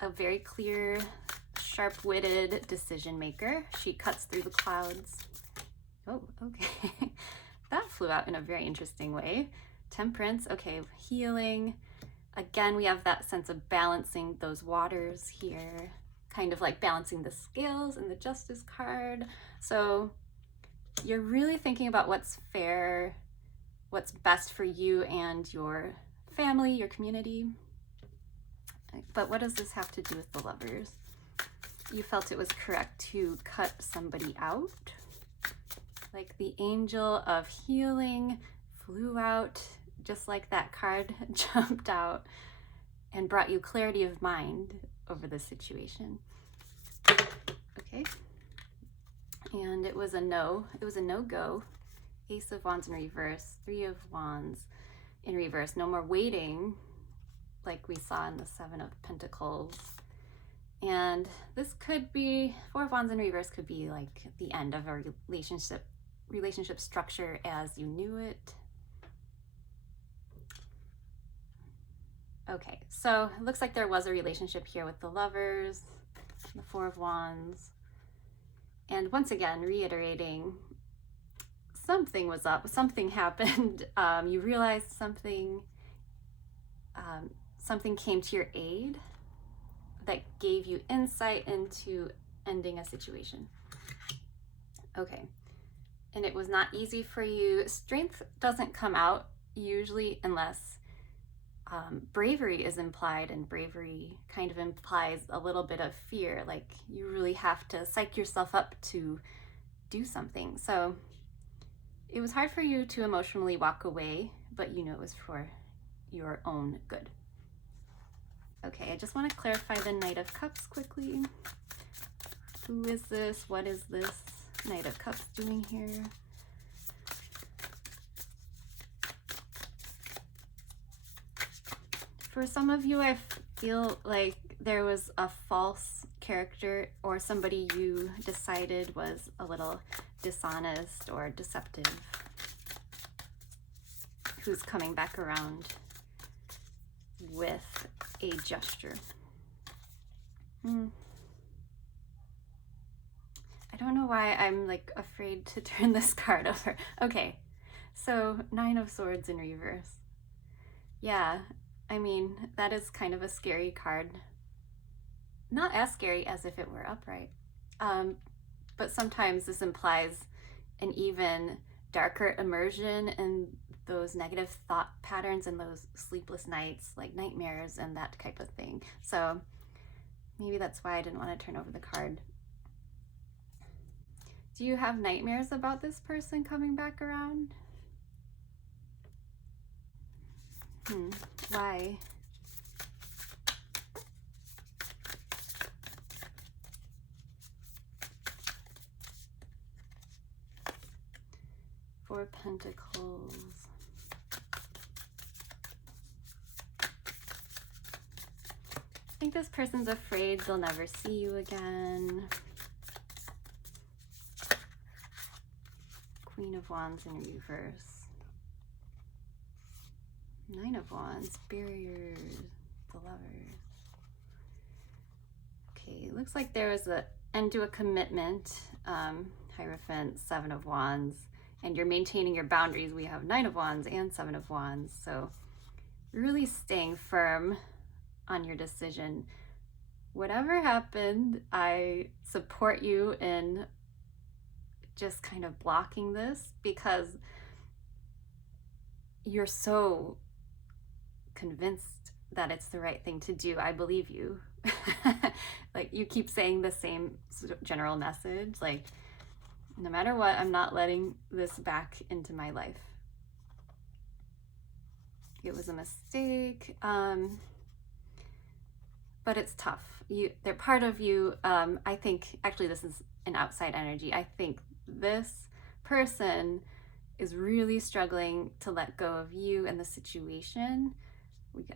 A very clear, sharp-witted decision maker. She cuts through the clouds. Oh, okay. That flew out in a very interesting way. Temperance, okay, healing. Again, we have that sense of balancing those waters here, kind of like balancing the scales in the Justice card. So you're really thinking about what's fair, what's best for you and your family, your community. But what does this have to do with the Lovers? You felt it was correct to cut somebody out. Like the Angel of Healing flew out, just like that card jumped out and brought you clarity of mind over the situation. Okay. And it was a no. It was a no-go. Ace of Wands in reverse, Three of Wands in reverse. No more waiting, like we saw in the Seven of Pentacles. And this could be, Four of Wands in reverse could be like the end of a relationship structure as you knew it. Okay, so it looks like there was a relationship here with the Lovers, the Four of Wands. And once again, reiterating, something was up, something happened. You realized something, something came to your aid that gave you insight into ending a situation. Okay, and it was not easy for you. Strength doesn't come out usually unless bravery is implied, and bravery kind of implies a little bit of fear, like you really have to psych yourself up to do something. So it was hard for you to emotionally walk away, but you know it was for your own good. Okay, I just want to clarify the Knight of Cups quickly. Who is this? What is this Knight of Cups doing here? For some of you, I feel like there was a false character or somebody you decided was a little dishonest or deceptive who's coming back around with a gesture. I don't know why I'm like afraid to turn this card over. Okay, so Nine of Swords in reverse. Yeah, I mean, that is kind of a scary card. Not as scary as if it were upright. But sometimes this implies an even darker immersion in those negative thought patterns and those sleepless nights, like nightmares and that type of thing. So maybe that's why I didn't want to turn over the card. Do you have nightmares about this person coming back around? Why? Four of Pentacles. think this person's afraid they'll never see you again. Queen of Wands in reverse. Nine of Wands, barriers, the Lovers. Okay, it looks like there was an end to a commitment, Hierophant, Seven of Wands, and you're maintaining your boundaries. We have Nine of Wands and Seven of Wands, so really staying firm on your decision. Whatever happened, I support you in just kind of blocking this, because you're so convinced that it's the right thing to do. I believe you. Like, you keep saying the same general message, like, no matter what, I'm not letting this back into my life. It was a mistake, but it's tough. They're part of you. I think, actually, this is an outside energy. I think this person is really struggling to let go of you and the situation.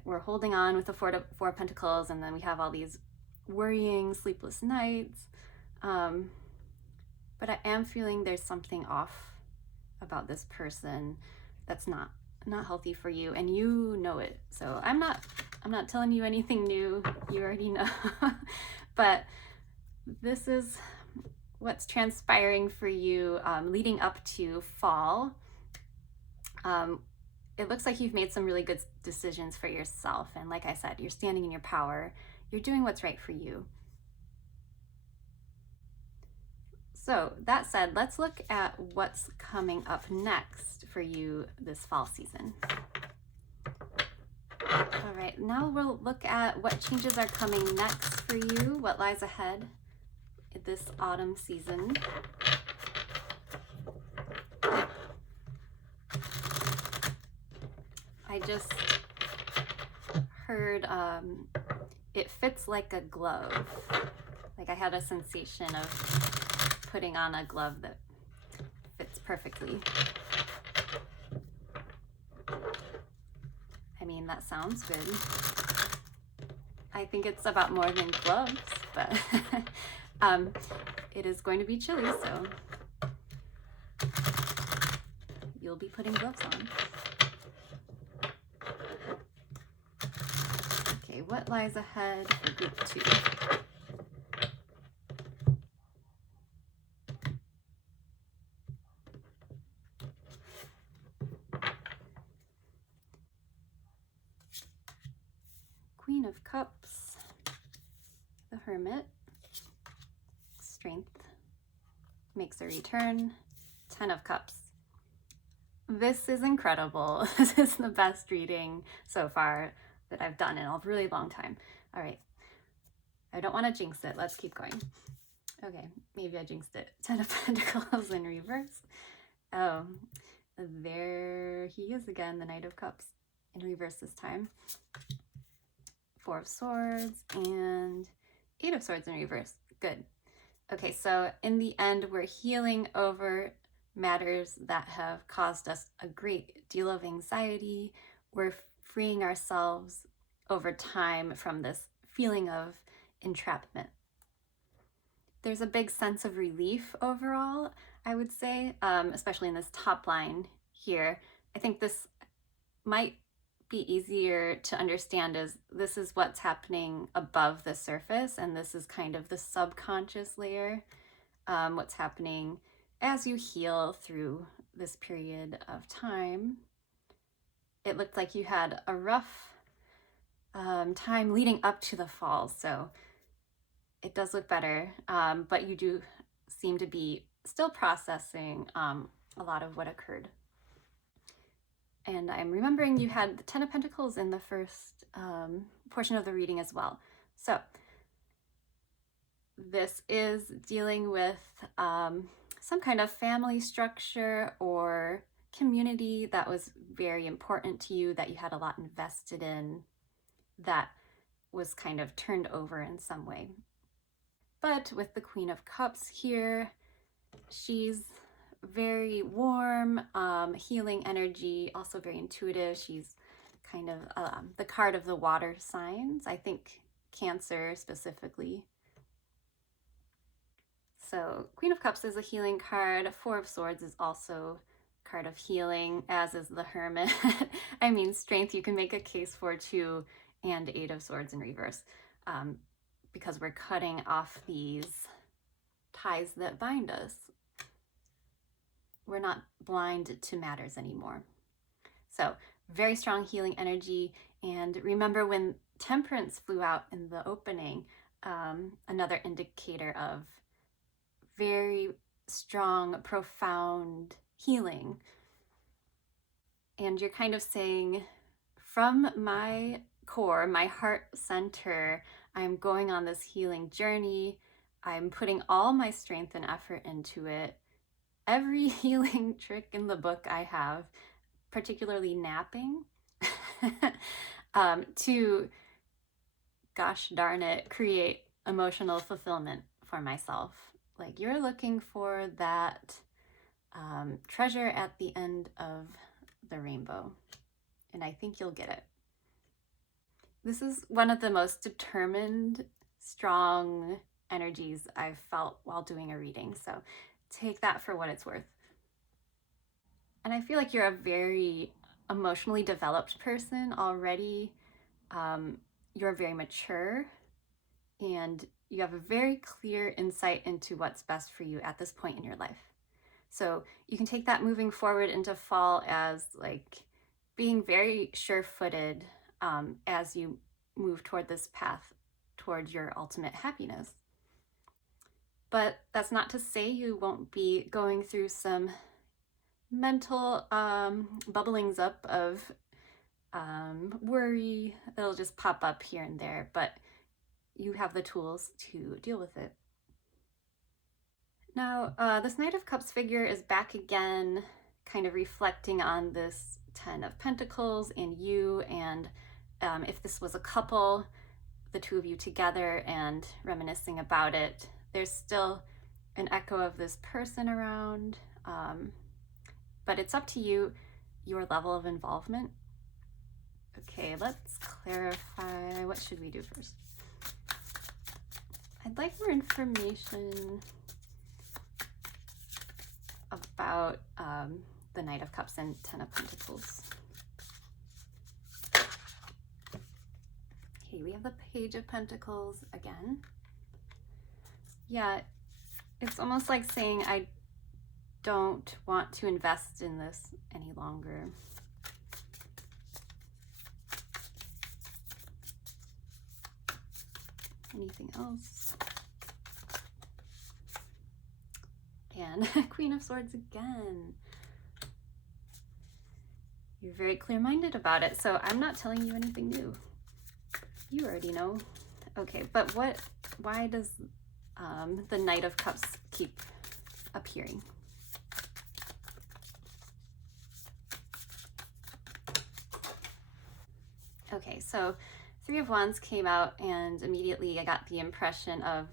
We're holding on with the Four of Pentacles, and then we have all these worrying, sleepless nights. But I am feeling there's something off about this person that's not healthy for you, and you know it. So I'm not telling you anything new. You already know. But this is what's transpiring for you leading up to fall. It looks like you've made some really good decisions for yourself, and like I said, you're standing in your power. You're doing what's right for you. So that said, let's look at what's coming up next for you this fall season. All right, now we'll look at what changes are coming next for you, what lies ahead this autumn season. I just heard it fits like a glove. Like, I had a sensation of putting on a glove that fits perfectly. I mean, that sounds good. I think it's about more than gloves, but it is going to be chilly, so you'll be putting gloves on. Okay, what lies ahead for group 2? Queen of Cups, the Hermit, Strength makes a return, Ten of Cups. This is incredible. This is the best reading so far that I've done in a really long time. All right, I don't want to jinx it. Let's keep going. Okay, maybe I jinxed it. Ten of Pentacles in reverse. Oh, there he is again, the Knight of Cups in reverse this time. Four of Swords and Eight of Swords in reverse. Good. Okay, so in the end, we're healing over matters that have caused us a great deal of anxiety. We're freeing ourselves over time from this feeling of entrapment. There's a big sense of relief overall, I would say, especially in this top line here. I think this might be easier to understand as this is what's happening above the surface, and this is kind of the subconscious layer, what's happening as you heal through this period of time. It looked like you had a rough time leading up to the fall, so it does look better, but you do seem to be still processing a lot of what occurred. And I'm remembering you had the Ten of Pentacles in the first portion of the reading as well. So this is dealing with some kind of family structure or community that was very important to you, that you had a lot invested in, that was kind of turned over in some way. But with the Queen of Cups here, she's very warm, healing energy, also very intuitive. She's kind of the card of the water signs. I think Cancer specifically. So Queen of Cups is a healing card. Four of Swords is also a card of healing, as is the Hermit. I mean, strength you can make a case for too, and Eight of Swords in reverse, because we're cutting off these ties that bind us. We're not blind to matters anymore. So very strong healing energy. And remember when Temperance flew out in the opening, another indicator of very strong, profound healing. And you're kind of saying, from my core, my heart center, I'm going on this healing journey. I'm putting all my strength and effort into it. Every healing trick in the book I have, particularly napping, to, gosh darn it, create emotional fulfillment for myself. Like, you're looking for that treasure at the end of the rainbow, and I think you'll get it. This is one of the most determined, strong energies I've felt while doing a reading, so take that for what it's worth. And I feel like you're a very emotionally developed person already. You're very mature, and you have a very clear insight into what's best for you at this point in your life. So you can take that moving forward into fall as like being very sure-footed as you move toward this path toward your ultimate happiness. But that's not to say you won't be going through some mental bubblings up of worry that'll just pop up here and there, but you have the tools to deal with it. Now, this Knight of Cups figure is back again, kind of reflecting on this 10 of Pentacles and you, and if this was a couple, the two of you together and reminiscing about it, there's still an echo of this person around, but it's up to you, your level of involvement. Okay, let's clarify. What should we do first? I'd like more information about the Knight of Cups and 10 of Pentacles. Okay, we have the Page of Pentacles again. Yeah, it's almost like saying I don't want to invest in this any longer. Anything else? And Queen of Swords again. You're very clear-minded about it, so I'm not telling you anything new. You already know. Okay, but why does the Knight of Cups keep appearing? Okay, so Three of Wands came out, and immediately I got the impression of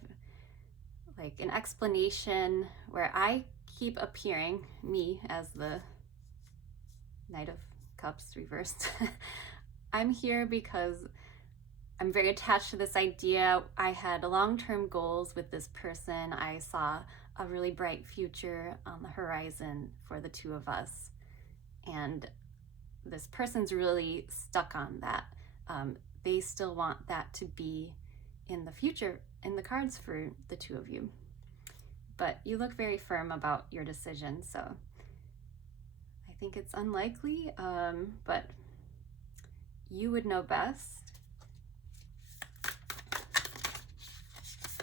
like an explanation where I keep appearing, me as the Knight of Cups reversed. I'm here because I'm very attached to this idea. I had long-term goals with this person. I saw a really bright future on the horizon for the two of us. And this person's really stuck on that. They still want that to be in the future, in the cards for the two of you. But you look very firm about your decision, so I think it's unlikely, but you would know best.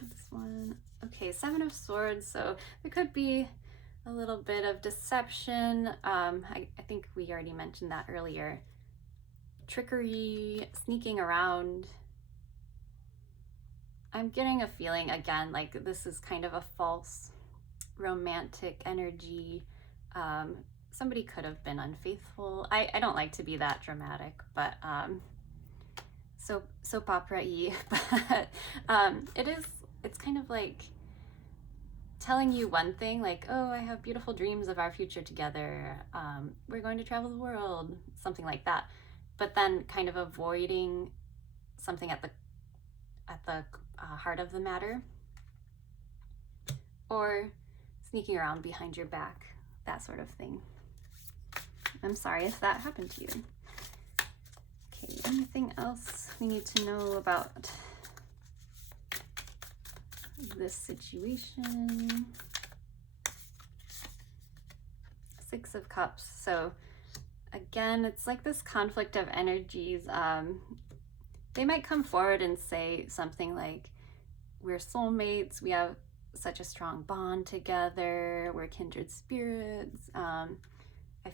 This one, okay, Seven of Swords, so there could be a little bit of deception. I think we already mentioned that earlier. Trickery, sneaking around. I'm getting a feeling again like this is kind of a false romantic energy. Somebody could have been unfaithful. I don't like to be that dramatic, but soap opera-y. But it's kind of like telling you one thing, like, oh, I have beautiful dreams of our future together. We're going to travel the world, something like that. But then kind of avoiding something at the at the heart of the matter, or sneaking around behind your back, that sort of thing. I'm sorry if that happened to you. Okay, anything else we need to know about this situation? Six of Cups. So again, it's like this conflict of energies. They might come forward and say something like, we're soulmates, we have such a strong bond together, we're kindred spirits, I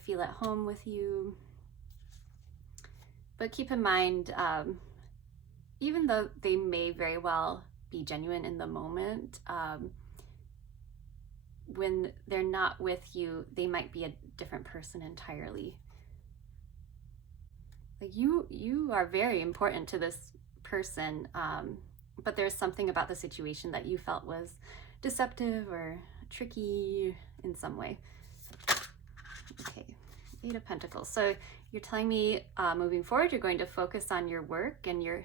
feel at home with you. But keep in mind, even though they may very well be genuine in the moment, when they're not with you, they might be a different person entirely. Like you are very important to this person, but there's something about the situation that you felt was deceptive or tricky in some way. Okay, Eight of Pentacles. So you're telling me moving forward, you're going to focus on your work and your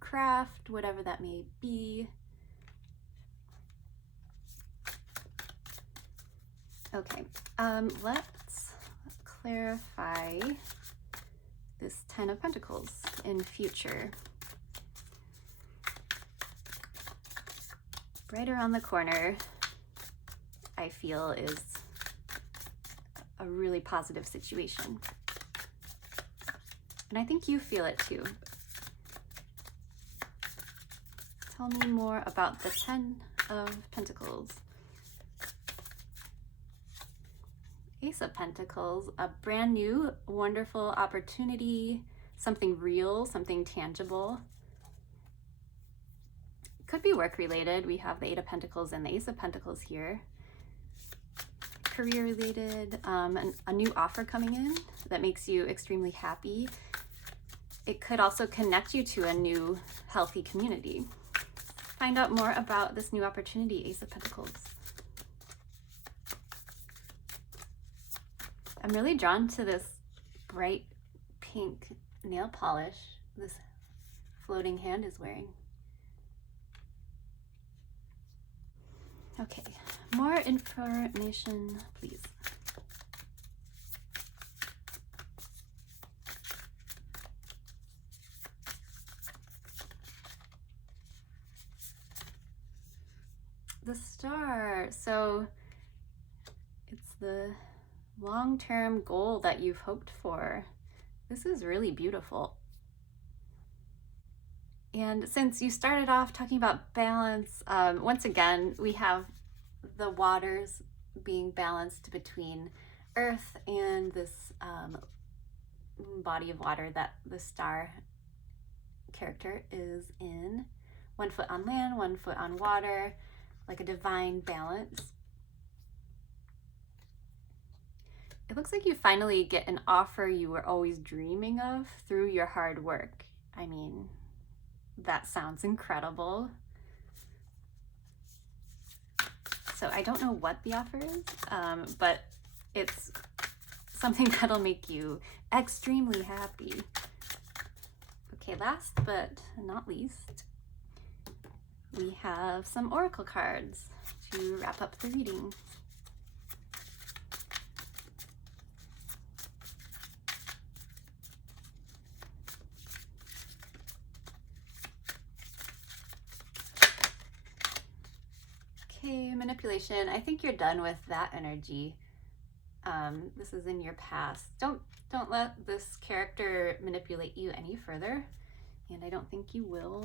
craft, whatever that may be. Okay, let's clarify this Ten of Pentacles in future. Right around the corner, I feel, is a really positive situation. And I think you feel it too. Tell me more about the Ten of Pentacles. Ace of Pentacles, a brand new, wonderful opportunity, something real, something tangible. Could be work related. We have the Eight of Pentacles and the Ace of Pentacles here. Career related, a new offer coming in that makes you extremely happy. It could also connect you to a new healthy community. Find out more about this new opportunity, Ace of Pentacles. I'm really drawn to this bright pink nail polish this floating hand is wearing. Okay, more information, please. The Star. So it's the long-term goal that you've hoped for. This is really beautiful. And since you started off talking about balance, once again, we have the waters being balanced between Earth and this body of water that the Star character is in. 1 foot on land, 1 foot on water, like a divine balance. It looks like you finally get an offer you were always dreaming of through your hard work. I mean, that sounds incredible. So I don't know what the offer is, but it's something that'll make you extremely happy. Okay, last but not least, we have some oracle cards to wrap up the reading. Okay, manipulation. I think you're done with that energy. This is in your past. Don't let this character manipulate you any further, and I don't think you will.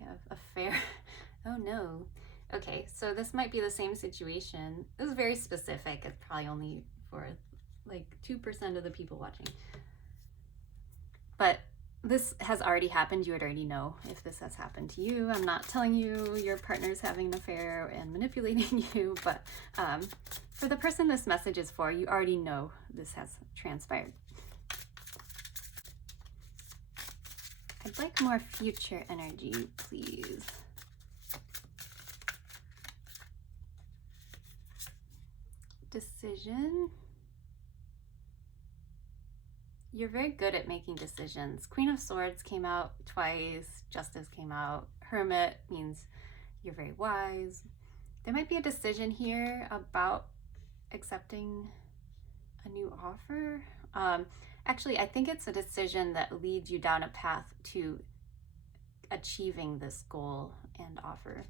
You have affair. Oh no. Okay, so this might be the same situation. This is very specific. It's probably only for like 2% of the people watching. But this has already happened. You would already know if this has happened to you. I'm not telling you your partner's having an affair and manipulating you, but for the person this message is for, you already know this has transpired. I'd like more future energy, please. Decision. you're very good at making decisions. Queen of Swords came out twice, Justice came out, Hermit means you're very wise. There might be a decision here about accepting a new offer. Actually, I think it's a decision that leads you down a path to achieving this goal and offer.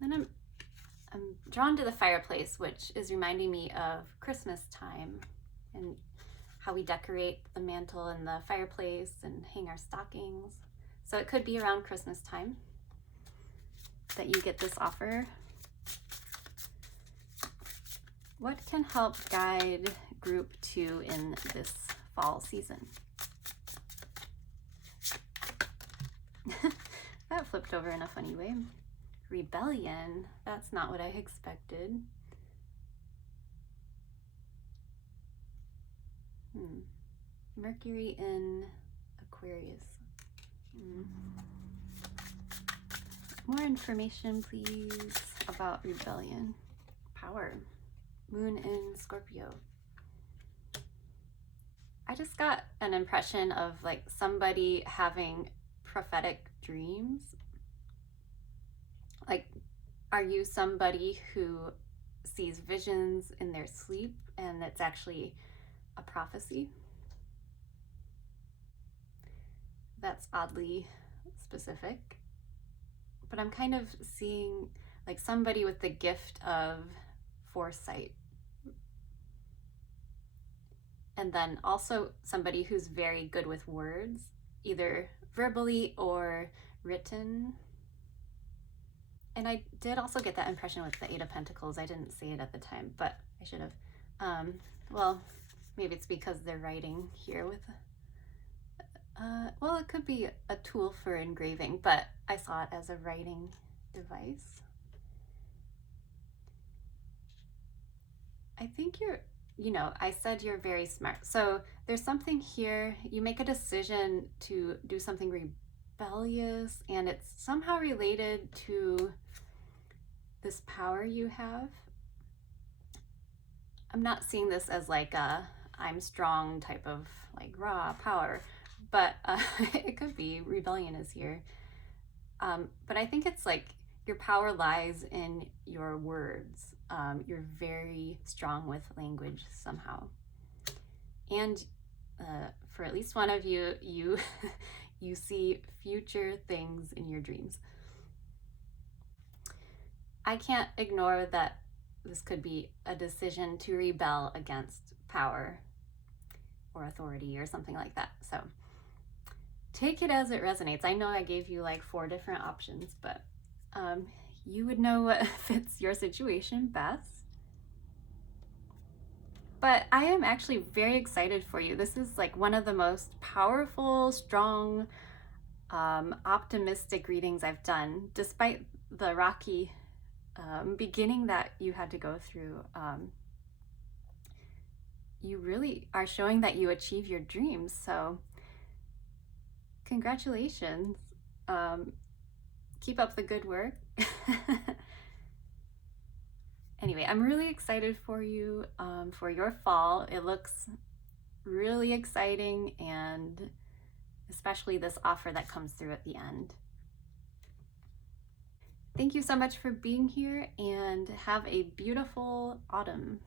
Then I'm drawn to the fireplace, which is reminding me of Christmas time and how we decorate the mantle and the fireplace and hang our stockings. So it could be around Christmas time that you get this offer. What can help guide group 2 in this fall season? That flipped over in a funny way. Rebellion, that's not what I expected. Mercury in Aquarius. More information, please, about rebellion. Power. Moon in Scorpio. I just got an impression of like somebody having prophetic dreams. Like, are you somebody who sees visions in their sleep and it's actually a prophecy? That's oddly specific. But I'm kind of seeing like somebody with the gift of foresight. And then also somebody who's very good with words, either verbally or written. And I did also get that impression with the Eight of Pentacles. I didn't say it at the time, but I should have. Well, maybe it's because they're writing here with, well, it could be a tool for engraving, but I saw it as a writing device. I think I said you're very smart. So there's something here, you make a decision to do something rebellious, and it's somehow related to this power you have. I'm not seeing this as like a I'm strong type of like raw power, but it could be rebellion is here. But I think it's like your power lies in your words. You're very strong with language somehow. And for at least one of you, you see future things in your dreams. I can't ignore that this could be a decision to rebel against power or authority or something like that. So take it as it resonates. I know I gave you like 4 different options, but you would know what fits your situation best. But I am actually very excited for you. This is like one of the most powerful, strong, optimistic readings I've done, despite the rocky beginning that you had to go through. You really are showing that you achieve your dreams. So congratulations. Keep up the good work. Anyway, I'm really excited for you, for your fall. It looks really exciting, and especially this offer that comes through at the end. Thank you so much for being here, and have a beautiful autumn.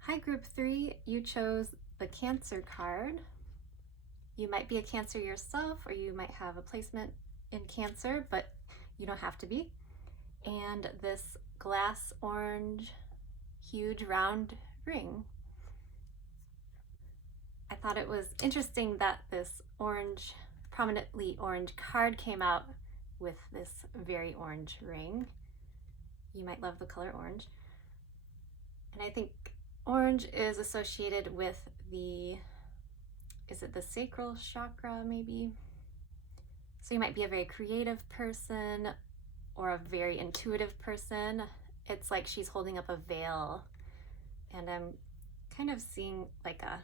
Hi, Group 3. You chose the Cancer card. You might be a Cancer yourself, or you might have a placement in Cancer, but you don't have to be. And this glass orange, huge round ring. I thought it was interesting that this orange, prominently orange card came out with this very orange ring. You might love the color orange. And I think orange is associated with is it the sacral chakra maybe? So you might be a very creative person or a very intuitive person. It's like she's holding up a veil, and I'm kind of seeing like a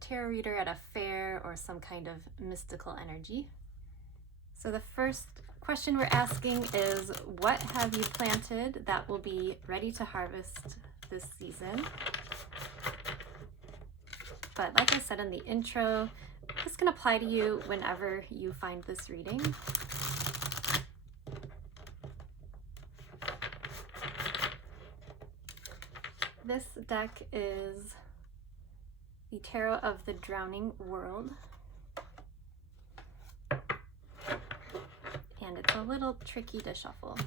tarot reader at a fair or some kind of mystical energy. So the first question we're asking is, what have you planted that will be ready to harvest this season? But like I said in the intro, this can apply to you whenever you find this reading. This deck is the Tarot of the Drowning World. And it's a little tricky to shuffle.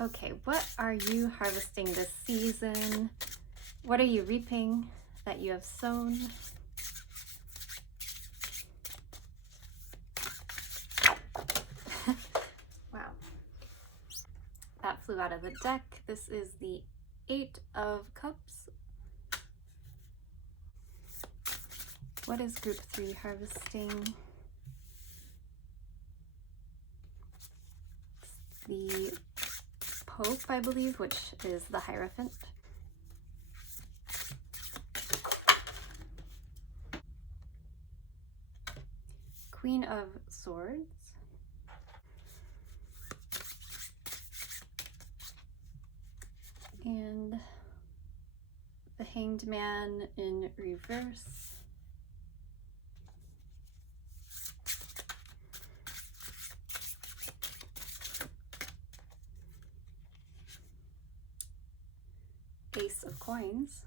Okay, what are you harvesting this season? What are you reaping that you have sown? Wow. That flew out of the deck. This is the 8 of Cups. What is group 3 harvesting? The Pope, I believe, which is the Hierophant. Queen of Swords. And the Hanged Man in reverse. Ace of Coins.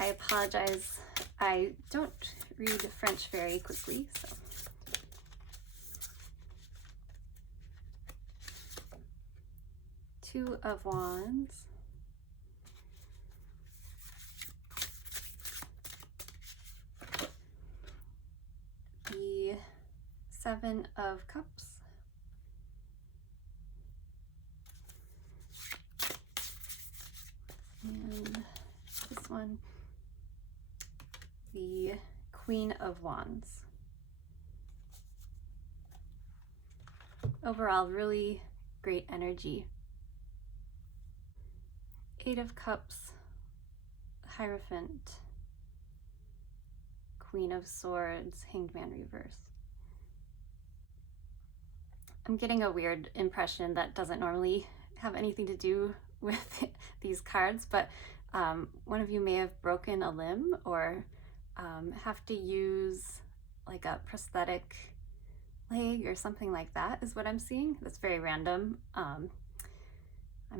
I apologize, I don't read French very quickly, so. Two of Wands. The 7 of Cups. And this one, the Queen of Wands. Overall, really great energy. 8 of Cups, Hierophant, Queen of Swords, Hanged Man reverse. I'm getting a weird impression that doesn't normally have anything to do with these cards, but one of you may have broken a limb or have to use like a prosthetic leg or something like that is what I'm seeing. That's very random. I'm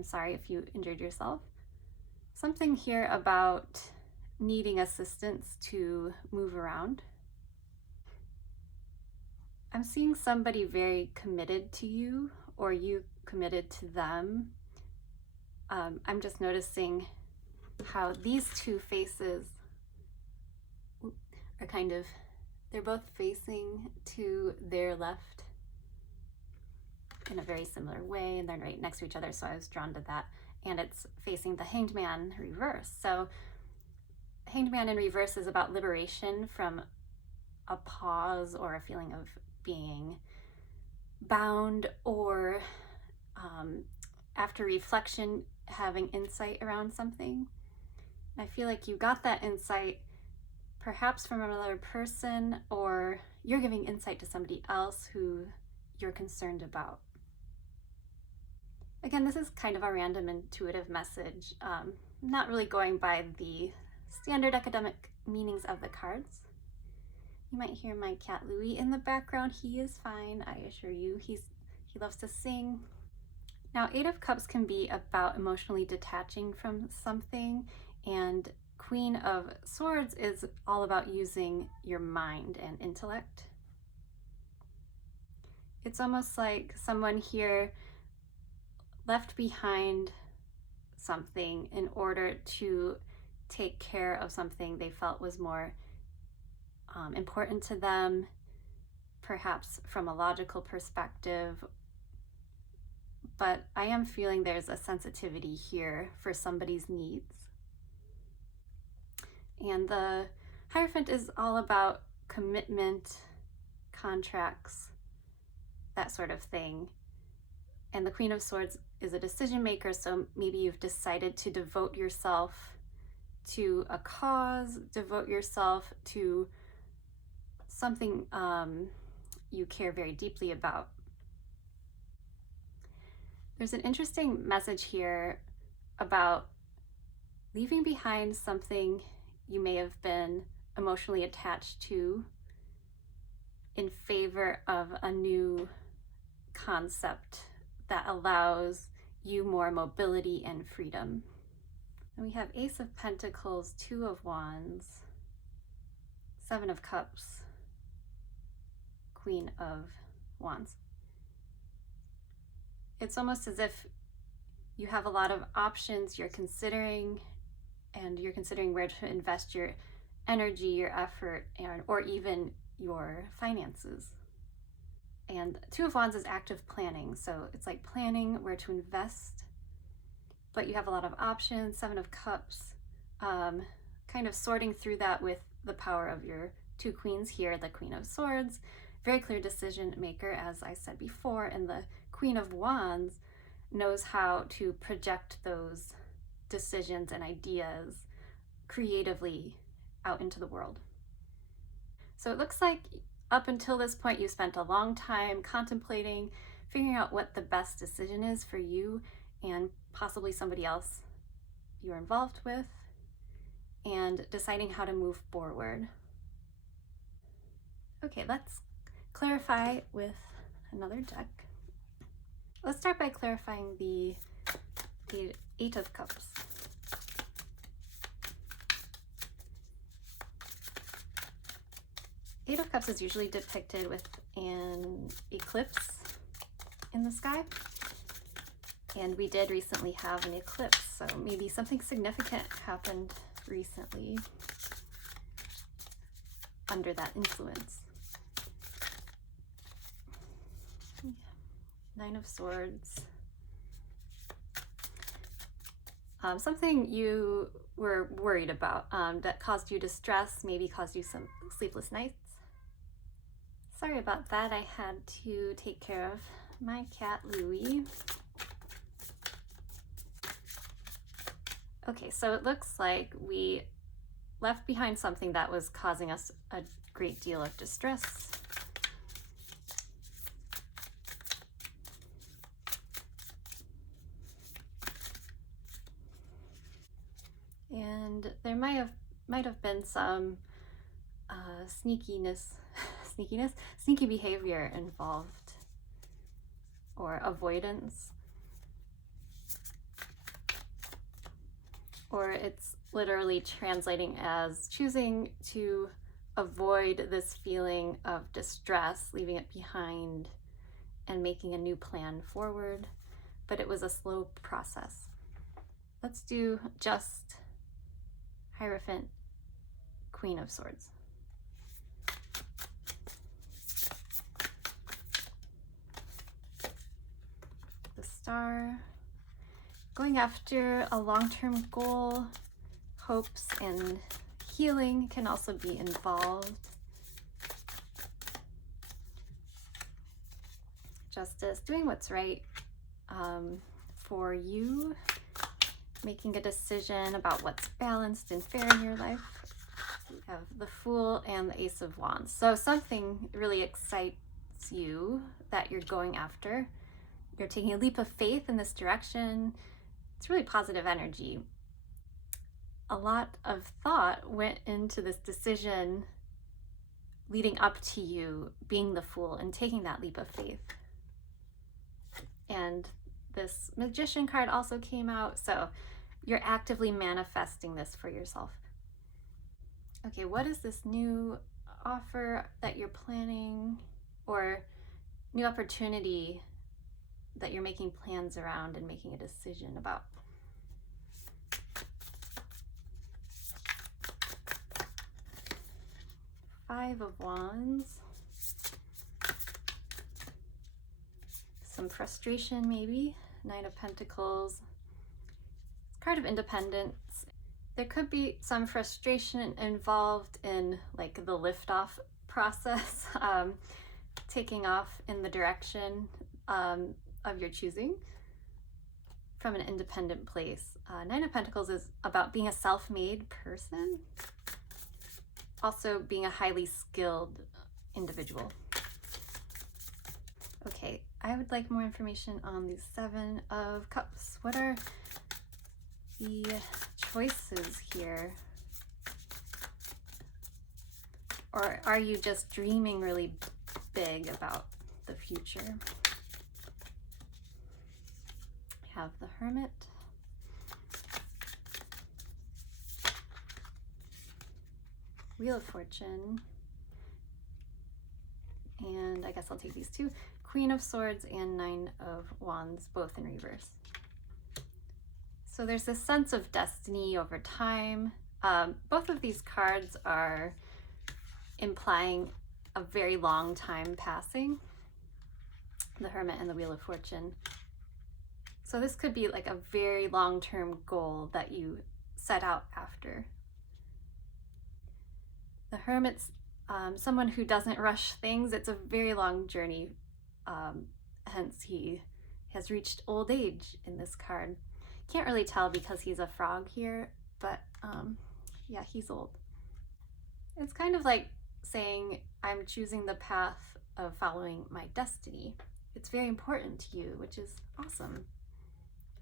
sorry if you injured yourself. Something here about needing assistance to move around. I'm seeing somebody very committed to you or you committed to them. I'm just noticing how these two faces are kind of, they're both facing to their left in a very similar way, and they're right next to each other, so I was drawn to that. And it's facing the Hanged Man reverse. So Hanged Man in reverse is about liberation from a pause or a feeling of being bound, or after reflection, having insight around something. I feel like you got that insight perhaps from another person, or you're giving insight to somebody else who you're concerned about. Again, this is kind of a random intuitive message, not really going by the standard academic meanings of the cards. You might hear my cat Louie in the background. He is fine, I assure you. He loves to sing. Now, 8 of Cups can be about emotionally detaching from something, and Queen of Swords is all about using your mind and intellect. It's almost like someone here left behind something in order to take care of something they felt was more important to them, perhaps from a logical perspective. But I am feeling there's a sensitivity here for somebody's needs. And the Hierophant is all about commitment, contracts, that sort of thing. And the Queen of Swords is a decision maker, so maybe you've decided to devote yourself to a cause, devote yourself to something you care very deeply about. There's an interesting message here about leaving behind something you may have been emotionally attached to in favor of a new concept that allows you more mobility and freedom. And we have Ace of Pentacles, Two of Wands, Seven of Cups, Queen of Wands. It's almost as if you have a lot of options you're considering, and you're considering where to invest your energy, your effort, or even your finances. And Two of Wands is active planning, so it's like planning where to invest, but you have a lot of options. Seven of Cups, kind of sorting through that with the power of your two queens here, the Queen of Swords, very clear decision maker, as I said before, and the Queen of Wands knows how to project those decisions and ideas creatively out into the world. So it looks like up until this point, you spent a long time contemplating, figuring out what the best decision is for you and possibly somebody else you're involved with, and deciding how to move forward. Okay, let's clarify with another deck. Let's start by clarifying the Eight of Cups. Eight of Cups is usually depicted with an eclipse in the sky. And we did recently have an eclipse, so maybe something significant happened recently under that influence. Nine of Swords. Something you were worried about that caused you distress, maybe caused you some sleepless nights. Sorry about that. I had to take care of my cat, Louie. Okay, so it looks like we left behind something that was causing us a great deal of distress. And there might have been some sneaky behavior involved, or avoidance. Or it's literally translating as choosing to avoid this feeling of distress, leaving it behind and making a new plan forward. But it was a slow process. Let's do just Hierophant, Queen of Swords. The Star. Going after a long-term goal, hopes and healing can also be involved. Justice, doing what's right for you, making a decision about what's balanced and fair in your life. We have the Fool and the Ace of Wands. So something really excites you that you're going after. You're taking a leap of faith in this direction. It's really positive energy. A lot of thought went into this decision leading up to you being the Fool and taking that leap of faith. And this Magician card also came out, so you're actively manifesting this for yourself. Okay, what is this new offer that you're planning, or new opportunity that you're making plans around and making a decision about? Five of Wands. Some frustration maybe. Nine of Pentacles. Card of Independence. There could be some frustration involved in like the liftoff process, taking off in the direction of your choosing. from an independent place. Nine of Pentacles is about being a self-made person, also being a highly skilled individual. Okay, I would like more information on the Seven of Cups. What are the choices here? Or are you just dreaming really big about the future? I have the Hermit. Wheel of Fortune. And I guess I'll take these two. Queen of Swords and Nine of Wands, both in reverse. So there's this sense of destiny over time. Both of these cards are implying a very long time passing. The Hermit and the Wheel of Fortune. So this could be like a very long-term goal that you set out after. The Hermit's someone who doesn't rush things. It's a very long journey. Hence he has reached old age in this card. Can't really tell because he's a frog here, but yeah, he's old. It's kind of like saying, I'm choosing the path of following my destiny. It's very important to you, which is awesome.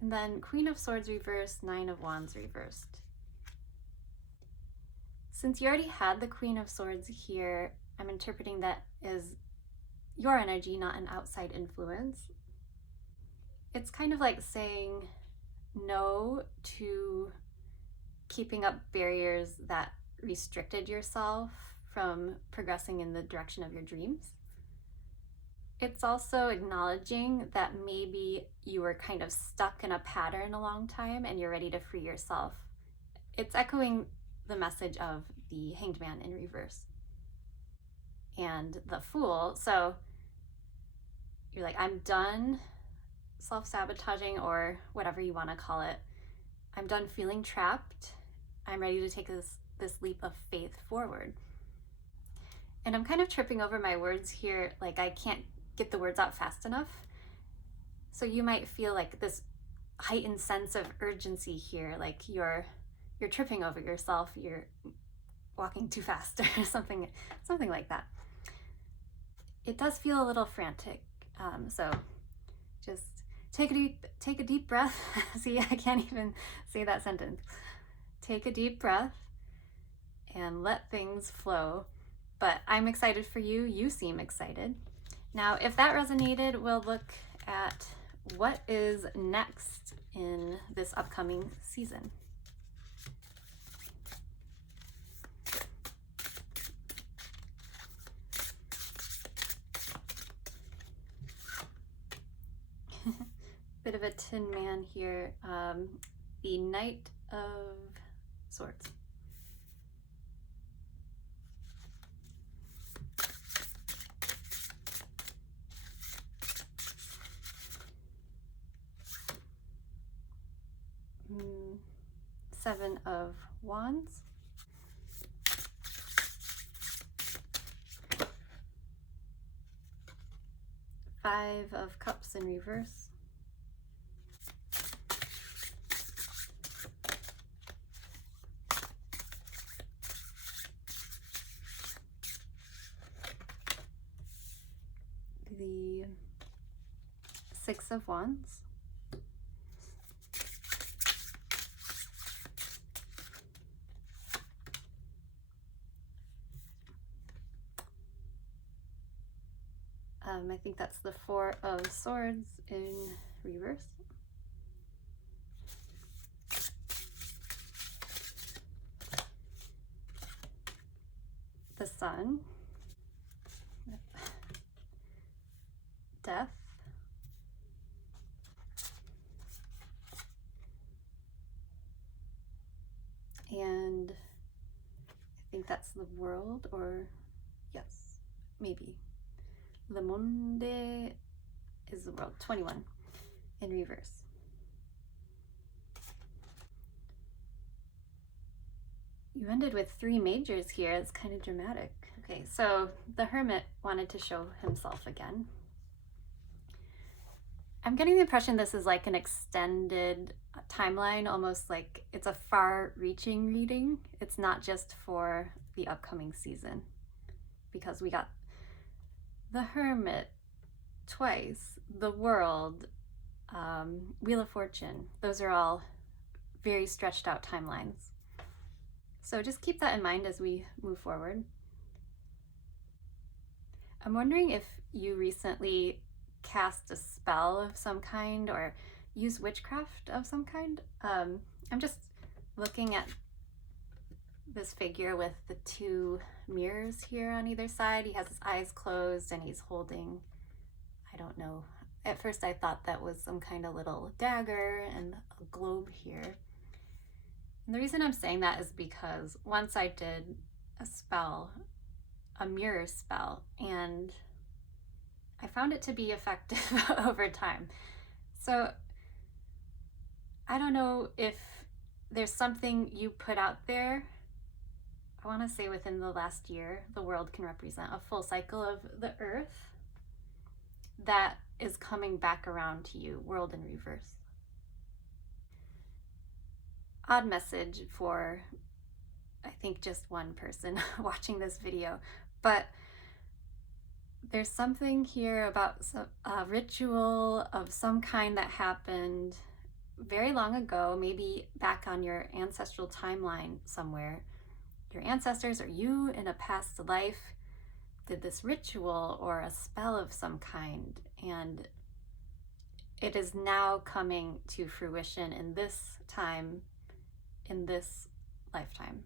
And then Queen of Swords reversed, Nine of Wands reversed. Since you already had the Queen of Swords here, I'm interpreting that as your energy, not an outside influence. It's kind of like saying no to keeping up barriers that restricted yourself from progressing in the direction of your dreams. It's also acknowledging that maybe you were kind of stuck in a pattern a long time and you're ready to free yourself. It's echoing the message of the Hanged Man in reverse and the Fool. So you're like, I'm done self-sabotaging, or whatever you want to call it. I'm done feeling trapped. I'm ready to take this leap of faith forward. And I'm kind of tripping over my words here, like I can't get the words out fast enough. So you might feel like this heightened sense of urgency here, like you're tripping over yourself, you're walking too fast or something like that. It does feel a little frantic. So just take a deep breath. See, I can't even say that sentence. Take a deep breath and let things flow. But I'm excited for you. You seem excited. Now, if that resonated, we'll look at what is next in this upcoming season. Bit of a Tin Man here. The Knight of Swords. Seven of Wands. Five of Cups in reverse. The Six of Wands. I think that's the Four of Swords in reverse. The Sun. Death. And I think that's the World, or yes, maybe. The Monde is the World. 21 in reverse. You ended with three majors here. It's kind of dramatic. Okay, so the Hermit wanted to show himself again. I'm getting the impression this is like an extended timeline, almost like it's a far-reaching reading. It's not just for the upcoming season, because we got the Hermit twice, the World, Wheel of Fortune. Those are all very stretched out timelines. So just keep that in mind as we move forward. I'm wondering if you recently cast a spell of some kind or use witchcraft of some kind. I'm just looking at this figure with the two mirrors here on either side. He has his eyes closed and he's holding, I don't know, at first I thought that was some kind of little dagger and a globe here. And the reason I'm saying that is because once I did a spell, a mirror spell, and I found it to be effective over time. So I don't know if there's something you put out there. I want to say within the last year, the world can represent a full cycle of the earth that is coming back around to you, world in reverse. Odd message for, I think, just one person watching this video, but there's something here about a ritual of some kind that happened very long ago, maybe back on your ancestral timeline somewhere. Your ancestors or you in a past life did this ritual or a spell of some kind, and it is now coming to fruition in this time, in this lifetime.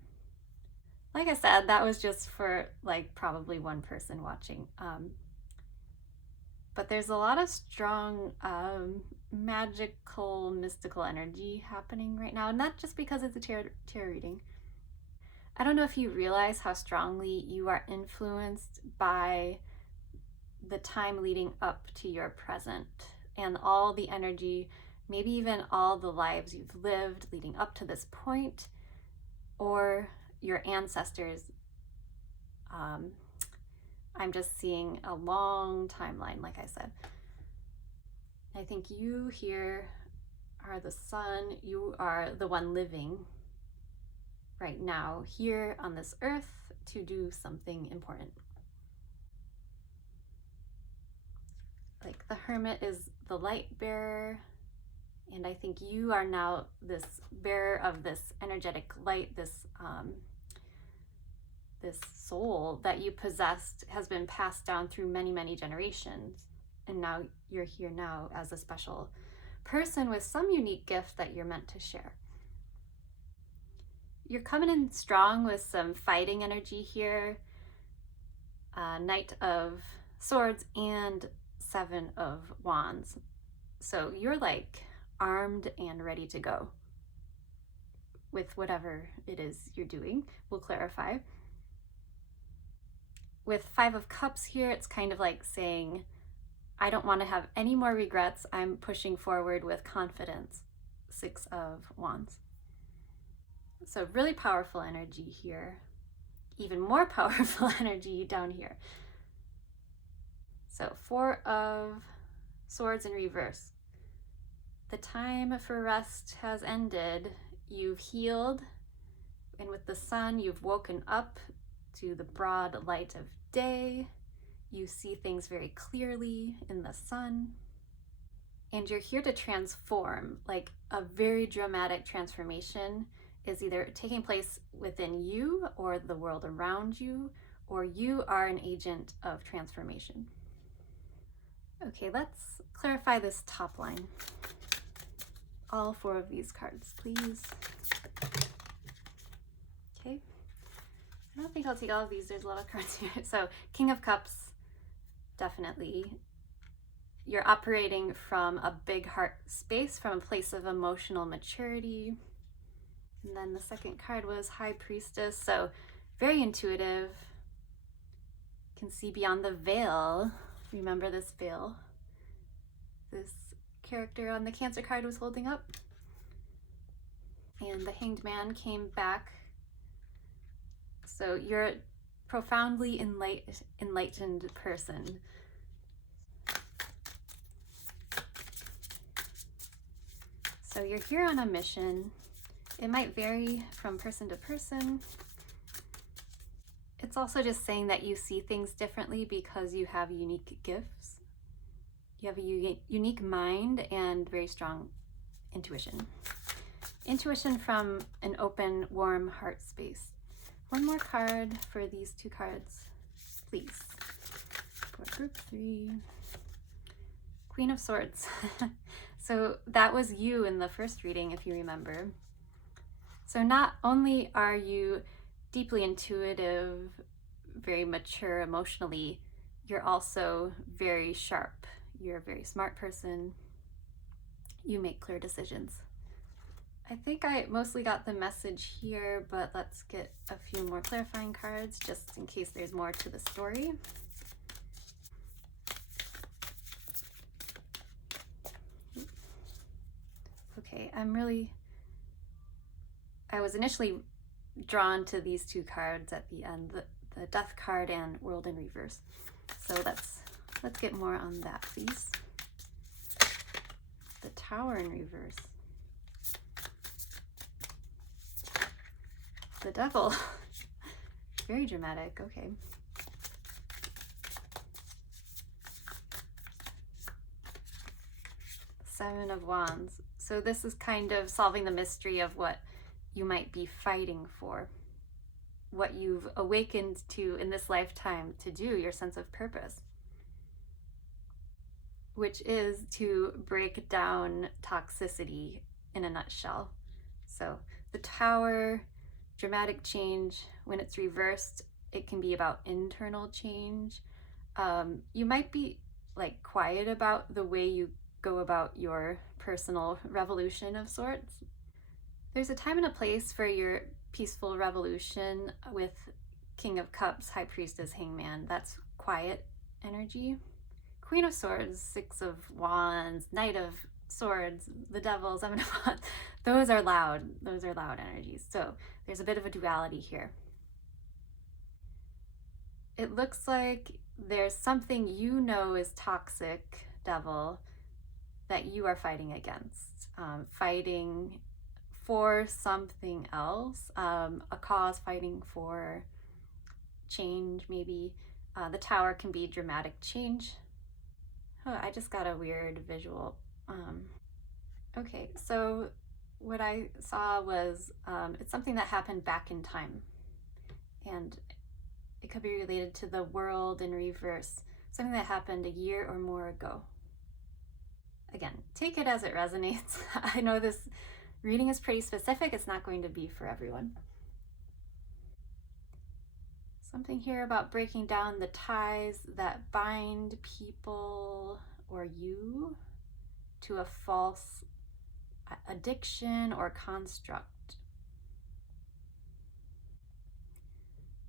Like I said, that was just for like probably one person watching. But there's a lot of strong magical, mystical energy happening right now, not just because it's a tarot reading. I don't know if you realize how strongly you are influenced by the time leading up to your present and all the energy, maybe even all the lives you've lived leading up to this point, or your ancestors. I'm just seeing a long timeline, like I said. I think you here are the sun. You are the one living right now here on this earth to do something important. Like the Hermit is the light bearer, and I think you are now this bearer of this energetic light, this soul that you possessed has been passed down through many, many generations, and now you're here now as a special person with some unique gift that you're meant to share. You're coming in strong with some fighting energy here, Knight of Swords and Seven of Wands. So you're like armed and ready to go with whatever it is you're doing. We'll clarify. With Five of Cups here, it's kind of like saying, I don't want to have any more regrets. I'm pushing forward with confidence. Six of Wands. So really powerful energy here. Even more powerful energy down here. So Four of Swords in reverse. The time for rest has ended. You've healed. And with the sun, you've woken up to the broad light of day. You see things very clearly in the sun. And you're here to transform, like a very dramatic transformation is either taking place within you or the world around you, or you are an agent of transformation. Okay, let's clarify this top line. All four of these cards, please. Okay. I don't think I'll take all of these. There's a lot of cards here. So King of Cups, definitely. You're operating from a big heart space, from a place of emotional maturity. And then the second card was High Priestess. So very intuitive. Can see beyond the veil. Remember this veil this character on the Cancer card was holding up. And the Hanged Man came back. So you're a profoundly enlightened person. So you're here on a mission. It might vary from person to person. It's also just saying that you see things differently because you have unique gifts. You have a unique mind and very strong intuition. Intuition from an open, warm heart space. One more card for these two cards, please. For group 3. Queen of Swords. So that was you in the first reading, if you remember. So not only are you deeply intuitive, very mature emotionally, you're also very sharp. You're a very smart person. You make clear decisions. I think I mostly got the message here, but let's get a few more clarifying cards just in case there's more to the story. Okay, I was initially drawn to these two cards at the end, the Death card and World in Reverse. So let's get more on that, please. The Tower in Reverse. The Devil. Very dramatic, okay. Seven of Wands. So this is kind of solving the mystery of what you might be fighting for, what you've awakened to in this lifetime to do, your sense of purpose, which is to break down toxicity in a nutshell. So the Tower, dramatic change. When it's reversed, it can be about internal change. You might be like quiet about the way you go about your personal revolution of sorts. There's a time and a place for your peaceful revolution with King of Cups, High Priestess, Hangman. That's quiet energy. Queen of Swords, Six of Wands, Knight of Swords, the Devil, Seven of Wands. Those are loud. Those are loud energies. So there's a bit of a duality here. It looks like there's something you know is toxic, Devil, that you are fighting against. Fighting for something else, a cause, fighting for change, maybe. The Tower can be dramatic change. Oh, I just got a weird visual. Okay, so what I saw was it's something that happened back in time, and it could be related to the World in Reverse, something that happened a year or more ago. Again, take it as it resonates. I know this reading is pretty specific. It's not going to be for everyone. Something here about breaking down the ties that bind people or you to a false addiction or construct.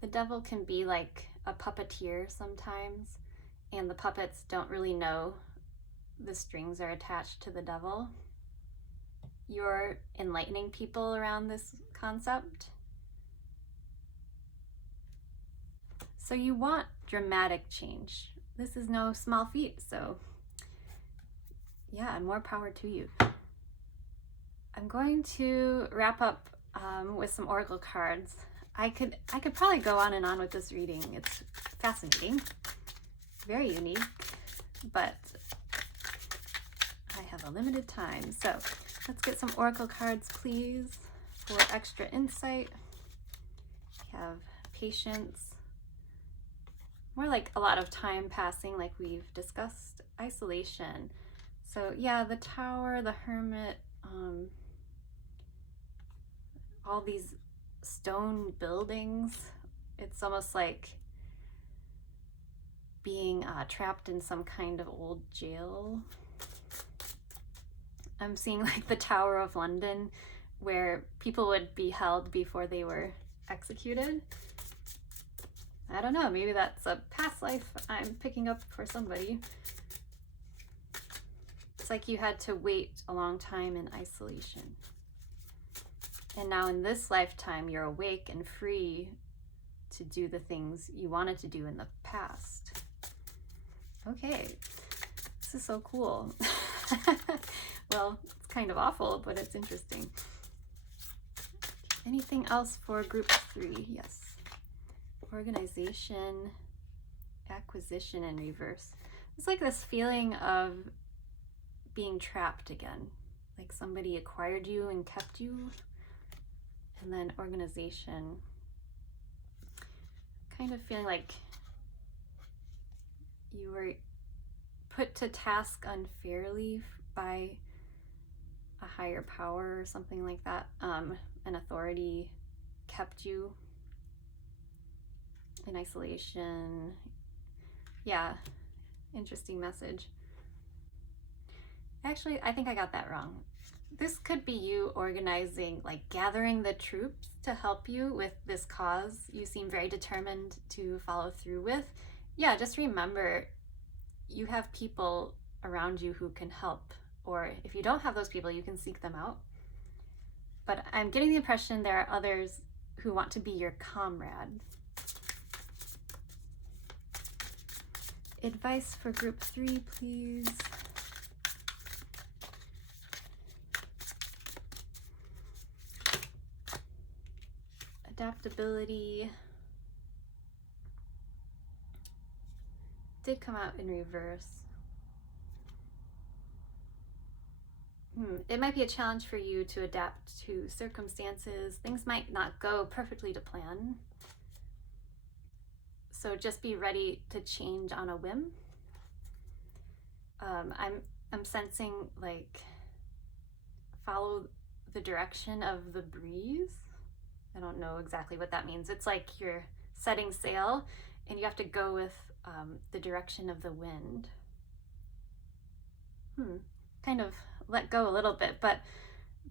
The Devil can be like a puppeteer sometimes, and the puppets don't really know the strings are attached to the devil. You're enlightening people around this concept. So you want dramatic change. This is no small feat, so yeah, more power to you. I'm going to wrap up with some oracle cards. I could probably go on and on with this reading. It's fascinating, very unique, but I have a limited time. So let's get some oracle cards, please, for extra insight. We have patience, more like a lot of time passing, like we've discussed. Isolation. So yeah, the Tower, the Hermit, all these stone buildings. It's almost like being trapped in some kind of old jail. I'm seeing like the Tower of London, where people would be held before they were executed. I don't know, maybe that's a past life I'm picking up for somebody. It's like you had to wait a long time in isolation. And now in this lifetime, you're awake and free to do the things you wanted to do in the past. Okay, this is so cool. Well, it's kind of awful, but it's interesting. Anything else for group 3? Yes. Organization, acquisition in reverse. It's like this feeling of being trapped again. Like somebody acquired you and kept you. And then organization. Kind of feeling like you were put to task unfairly by a higher power or something like that. An authority kept you in isolation. Yeah, interesting message. Actually, I think I got that wrong. This could be you organizing, like gathering the troops to help you with this cause you seem very determined to follow through with. Yeah, just remember you have people around you who can help, or if you don't have those people, you can seek them out. But I'm getting the impression there are others who want to be your comrade. Advice for group 3, please. Adaptability did come out in reverse. It might be a challenge for you to adapt to circumstances. Things might not go perfectly to plan. So just be ready to change on a whim. I'm sensing like follow the direction of the breeze. I don't know exactly what that means. It's like you're setting sail and you have to go with the direction of the wind. Kind of let go a little bit, but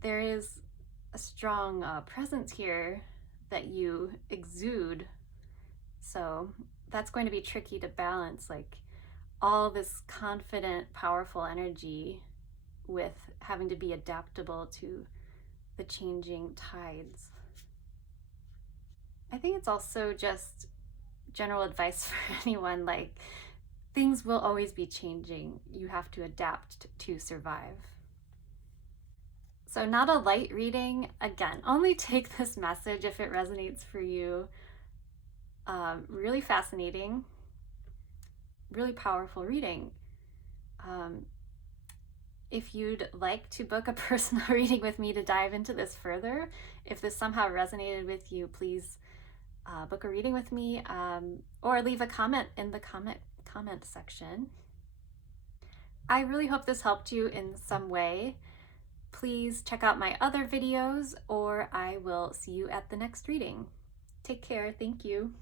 there is a strong presence here that you exude. So that's going to be tricky to balance, like all this confident, powerful energy with having to be adaptable to the changing tides. I think it's also just general advice for anyone, like things will always be changing. You have to adapt to survive. So not a light reading. Again, only take this message if it resonates for you. Really fascinating, really powerful reading. If you'd like to book a personal reading with me to dive into this further, if this somehow resonated with you, please book a reading with me, or leave a comment in the comment section. I really hope this helped you in some way. Please check out my other videos, or I will see you at the next reading. Take care. Thank you.